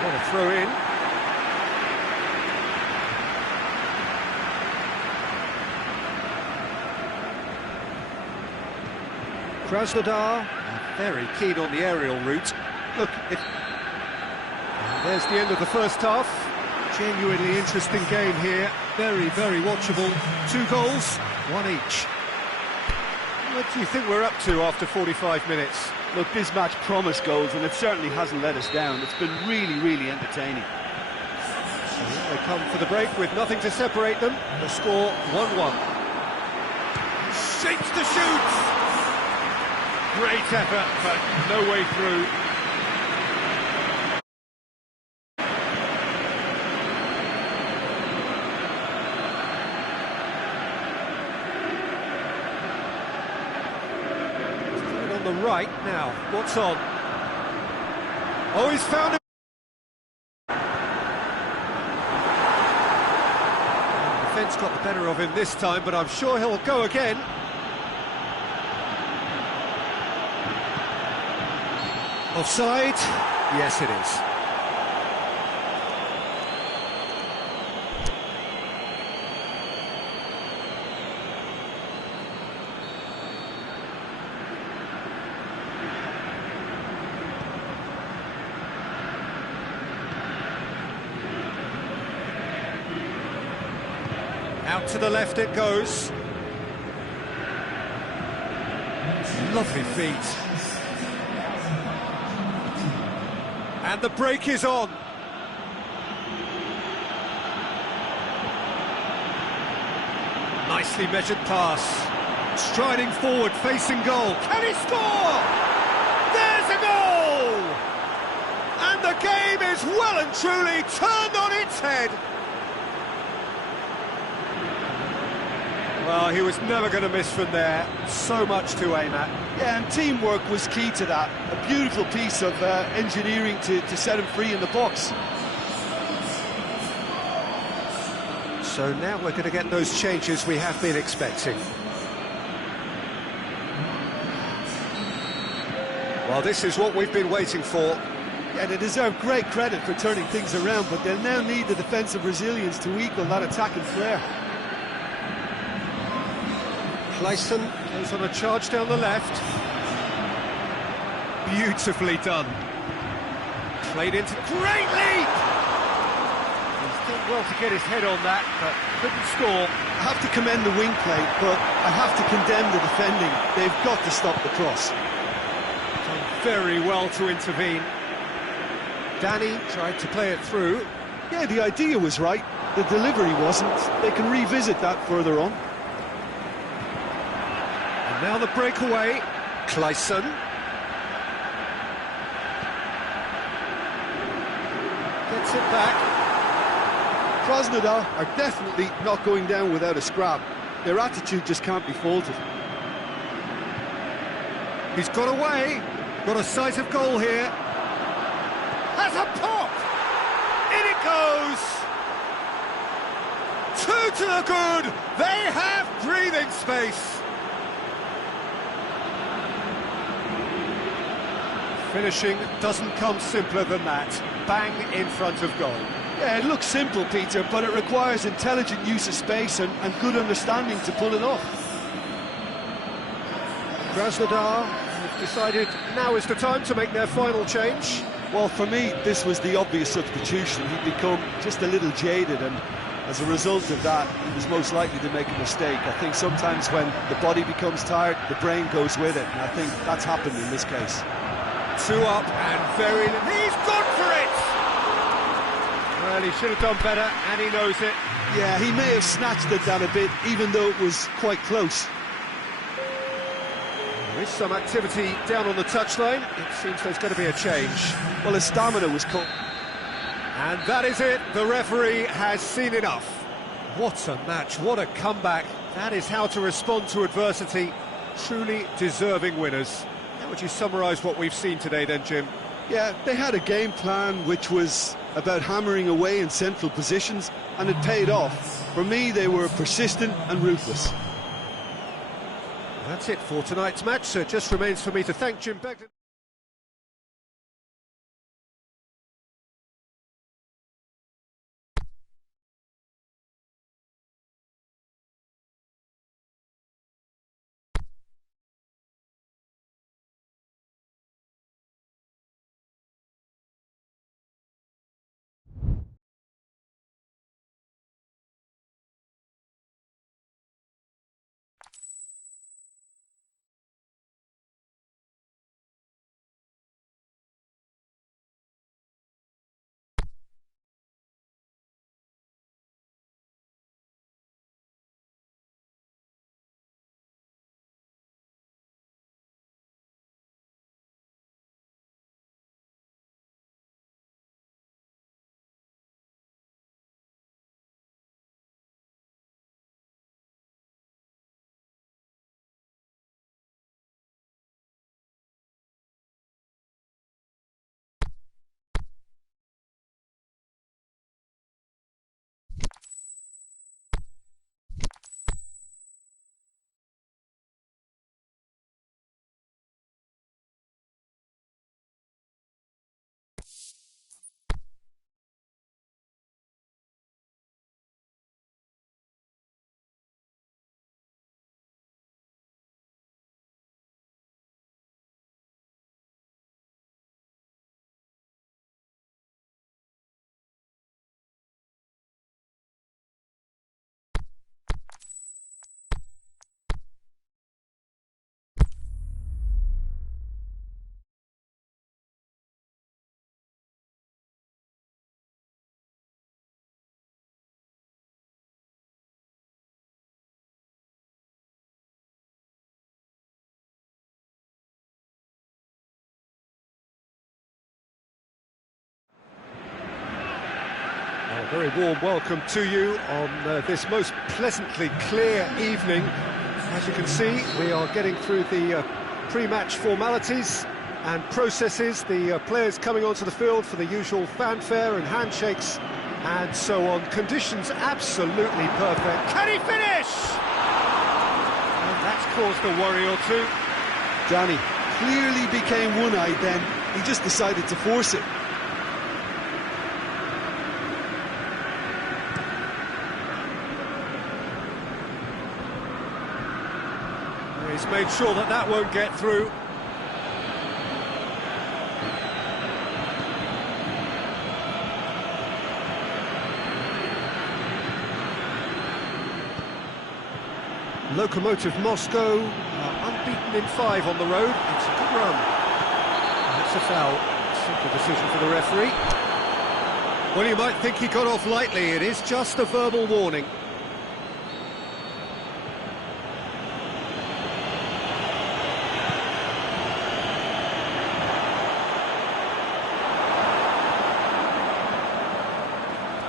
What a throw in. Krasnodar very keen on the aerial route. Look, and there's the end of the first half. Genuinely interesting game here. Very, very watchable. 2 goals, 1 each. What do you think we're up to after 45 minutes? Look, this match promised goals, and it certainly hasn't let us down. It's been really, really entertaining. So here they come for the break with nothing to separate them. The score 1-1. Shapes to shoot! Great effort, but no way through. On the right now, what's on? Oh, he's found it. The defence got the better of him this time, but I'm sure he'll go again. Offside? Yes, it is. Out to the left it goes. Lovely feet. And the break is on. Nicely measured pass. Striding forward, facing goal. Can he score? There's a goal! And the game is well and truly turned on its head. Well, he was never going to miss from there. So much to aim at. Yeah, and teamwork was key to that. A beautiful piece of engineering to set him free in the box. So now we're going to get those changes we have been expecting. Well, this is what we've been waiting for. Yeah, they deserve great credit for turning things around, but they'll now need the defensive resilience to equal that attacking flair. Clayson goes on a charge down the left. Beautifully done. Played into... Great leap! He's done well to get his head on that, but couldn't score. I have to commend the wing play, but I have to condemn the defending. They've got to stop the cross. Done very well to intervene. Danny tried to play it through. Yeah, the idea was right. The delivery wasn't. They can revisit that further on. And now the breakaway. Clayson. Gets it back. Krasnodar are definitely not going down without a scrap. Their attitude just can't be faulted. He's got away, got a sight of goal here. Has a pop! In it goes! Two to the good! They have breathing space! Finishing doesn't come simpler than that. Bang in front of goal. Yeah, it looks simple, Peter, but it requires intelligent use of space and good understanding to pull it off. Krasnodar have decided now is the time to make their final change. Well, for me, this was the obvious substitution. He'd become just a little jaded, and as a result of that, he was most likely to make a mistake. I think sometimes when the body becomes tired, the brain goes with it, and I think that's happened in this case. Two up and very... He's gone for it! Well, he should have done better, and he knows it. Yeah, he may have snatched it down a bit, even though it was quite close. There is some activity down on the touchline. It seems there's going to be a change. Well, his stamina was cut. And that is it. The referee has seen enough. What a match, what a comeback. That is how to respond to adversity. Truly deserving winners. How would you summarise what we've seen today then, Jim? Yeah, they had a game plan which was about hammering away in central positions, and it paid off. For me, they were persistent and ruthless. That's it for tonight's match, so it just remains for me to thank Jim Beglin. A very warm welcome to you on this most pleasantly clear evening. As you can see, we are getting through the pre-match formalities and processes, the players coming onto the field for the usual fanfare and handshakes and so on. Conditions absolutely perfect. Can he finish? And that's caused a worry or two. Danny clearly became one-eyed then. He just decided to force it. He's made sure that that won't get through. Lokomotiv Moscow unbeaten in 5 on the road. It's a good run. And that's a foul. Simple decision for the referee. Well, you might think he got off lightly. It is just a verbal warning.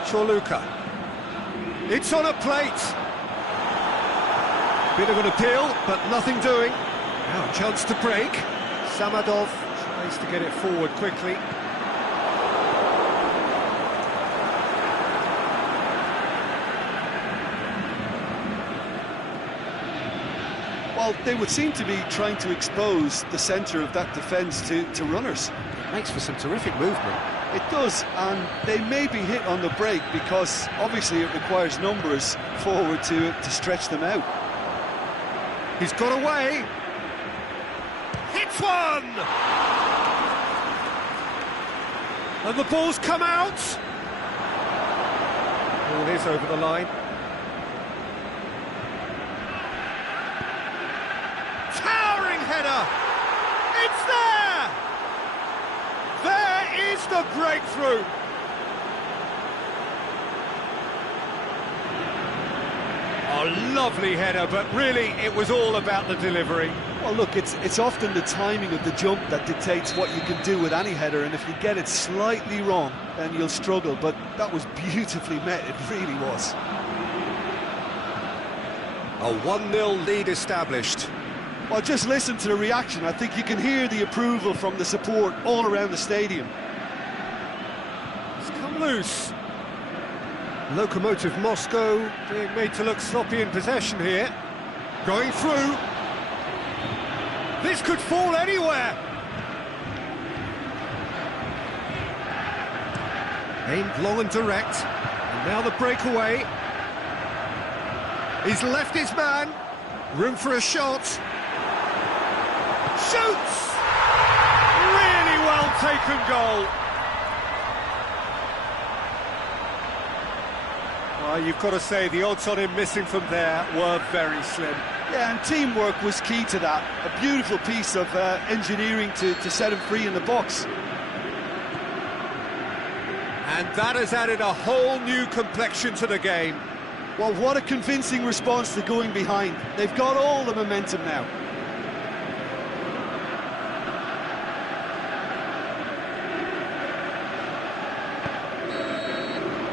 Chorluka. It's on a plate. Bit of an appeal, but nothing doing. Now a chance to break. Samadov tries to get it forward quickly. Well, they would seem to be trying to expose the centre of that defence to runners. Makes for some terrific movement. It does, and they may be hit on the break because obviously it requires numbers forward to stretch them out. He's got away. Hits one! And the ball's come out. Ball is over the line. Towering header! It's there! There is the breakthrough! A lovely header, but really it was all about the delivery. Well, look, it's often the timing of the jump that dictates what you can do with any header, and if you get it slightly wrong, then you'll struggle, but that was beautifully met, it really was. A 1-0 lead established. Well, just listen to the reaction. I think you can hear the approval from the support all around the stadium. It's come loose. Lokomotiv Moscow being made to look sloppy in possession here. Going through. This could fall anywhere. Aimed long and direct. And now the breakaway. He's left his man. Room for a shot. Shoots! Really well taken goal. Well, you've got to say the odds on him missing from there were very slim. Yeah, and teamwork was key to that. A beautiful piece of engineering to set him free in the box. And that has added a whole new complexion to the game. Well, what a convincing response to going behind. They've got all the momentum now.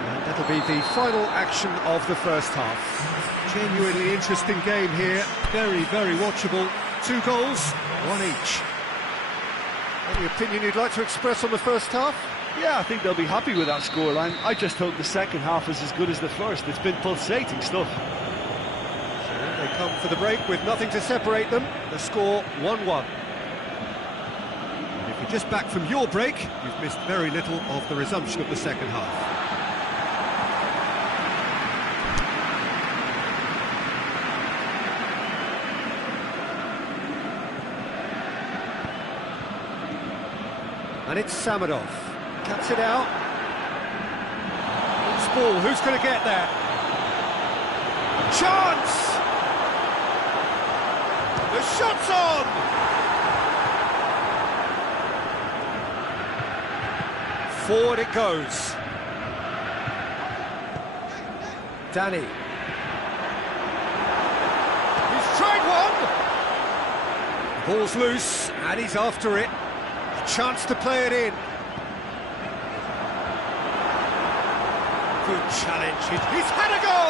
And that'll be the final action of the first half. Genuinely interesting game here. Very, very watchable. 2 goals, 1 each. Any opinion you'd like to express on the first half? Yeah, I think they'll be happy with that scoreline. I just hope the second half is as good as the first. It's been pulsating stuff. So they come for the break with nothing to separate them. The score 1-1. And if you're just back from your break, you've missed very little of the resumption of the second half. And it's Samadov. Cuts it out. Loose ball, who's going to get there? Chance! The shot's on! Forward it goes. Danny. He's tried one! The ball's loose, and he's after it. A chance to play it in. Good challenge. He's had a go!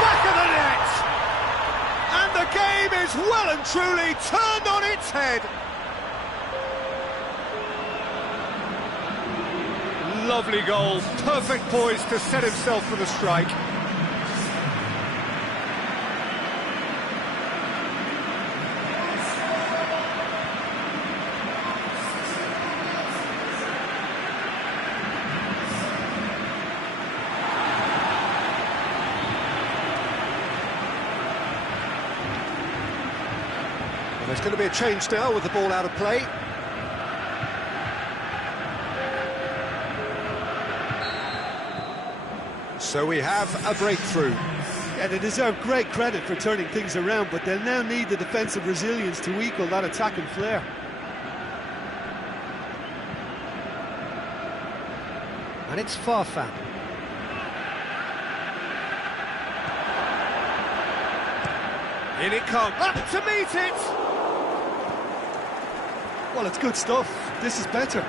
Back of the net! And the game is well and truly turned on its head. Lovely goal. Perfect poise to set himself for the strike. There's going to be a change now with the ball out of play. So we have a breakthrough. Yeah, they deserve great credit for turning things around, but they'll now need the defensive resilience to equal that attacking flair. And it's Farfan. In it comes. Up to meet it! Well, it's good stuff. This is better.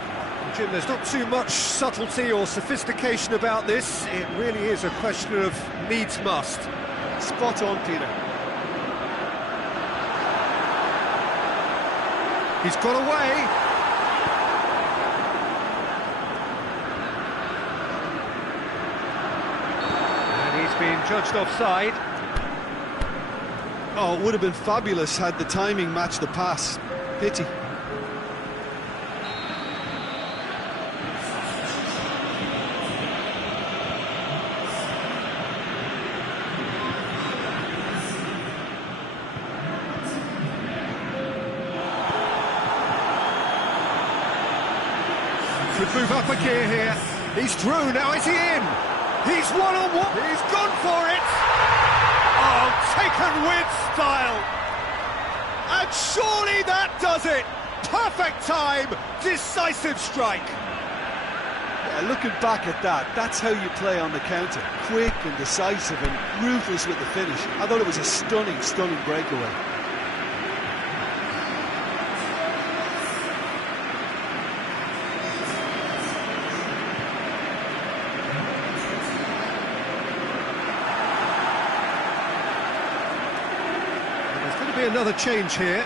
Jim, there's not too much subtlety or sophistication about this. It really is a question of needs must. Spot on, Peter. He's got away. And he's been judged offside. Oh, it would have been fabulous had the timing matched the pass. Pity. Could move up a gear here. He's through, now is he in? He's one-on-one, he's gone for it! Oh, taken with style! And surely that does it! Perfect time, decisive strike! Yeah, looking back at that, that's how you play on the counter. Quick and decisive and ruthless with the finish. I thought it was a stunning, stunning breakaway. Another change here.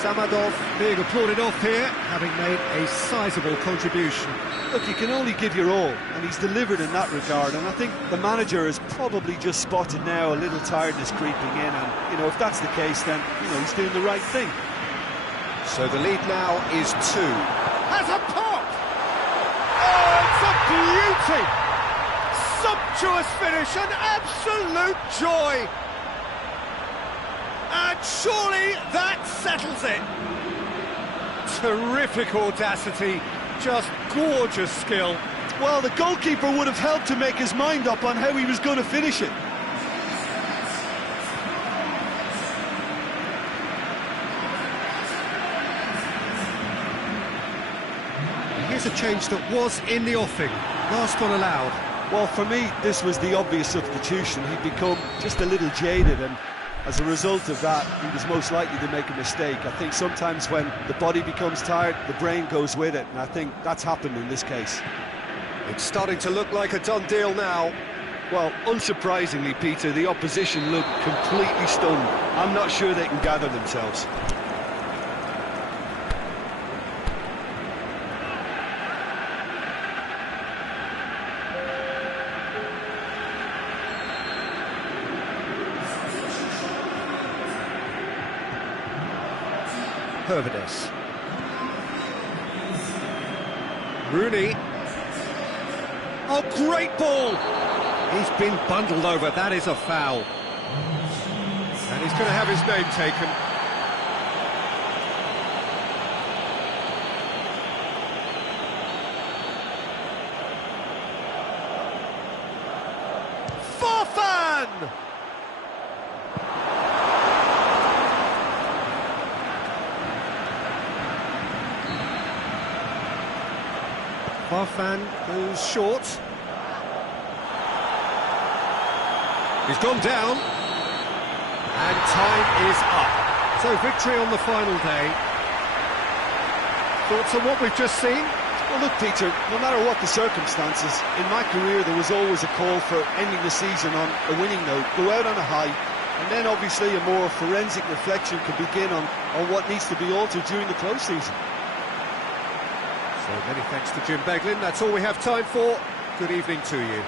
Samadov being applauded off here, having made a sizable contribution. Look, you can only give your all, and he's delivered in that regard, and I think the manager has probably just spotted now a little tiredness creeping in, and, you know, if that's the case, then, you know, he's doing the right thing. So the lead now is 2. Has a pop! Oh, it's a beauty! Sumptuous finish, an absolute joy! And surely that settles it. Terrific audacity, just gorgeous skill. Well, the goalkeeper would have helped to make his mind up on how he was going to finish it. Here's a change that was in the offing. Last one allowed. Well, for me, this was the obvious substitution. He'd become just a little jaded, and as a result of that, he was most likely to make a mistake. I think sometimes when the body becomes tired, the brain goes with it, and I think that's happened in this case. It's starting to look like a done deal now. Well, unsurprisingly, Peter, the opposition look completely stunned. I'm not sure they can gather themselves. Hervedes. Rooney. Oh, great ball! He's been bundled over, that is a foul. And he's going to have his name taken. Farfan! Farfan goes short. He's gone down. And time is up. So victory on the final day. Thoughts on what we've just seen? Well, look, Peter, no matter what the circumstances, in my career there was always a call for ending the season on a winning note, go out on a high, and then obviously a more forensic reflection can begin on what needs to be altered during the close season. So many thanks to Jim Beglin. That's all we have time for. Good evening to you.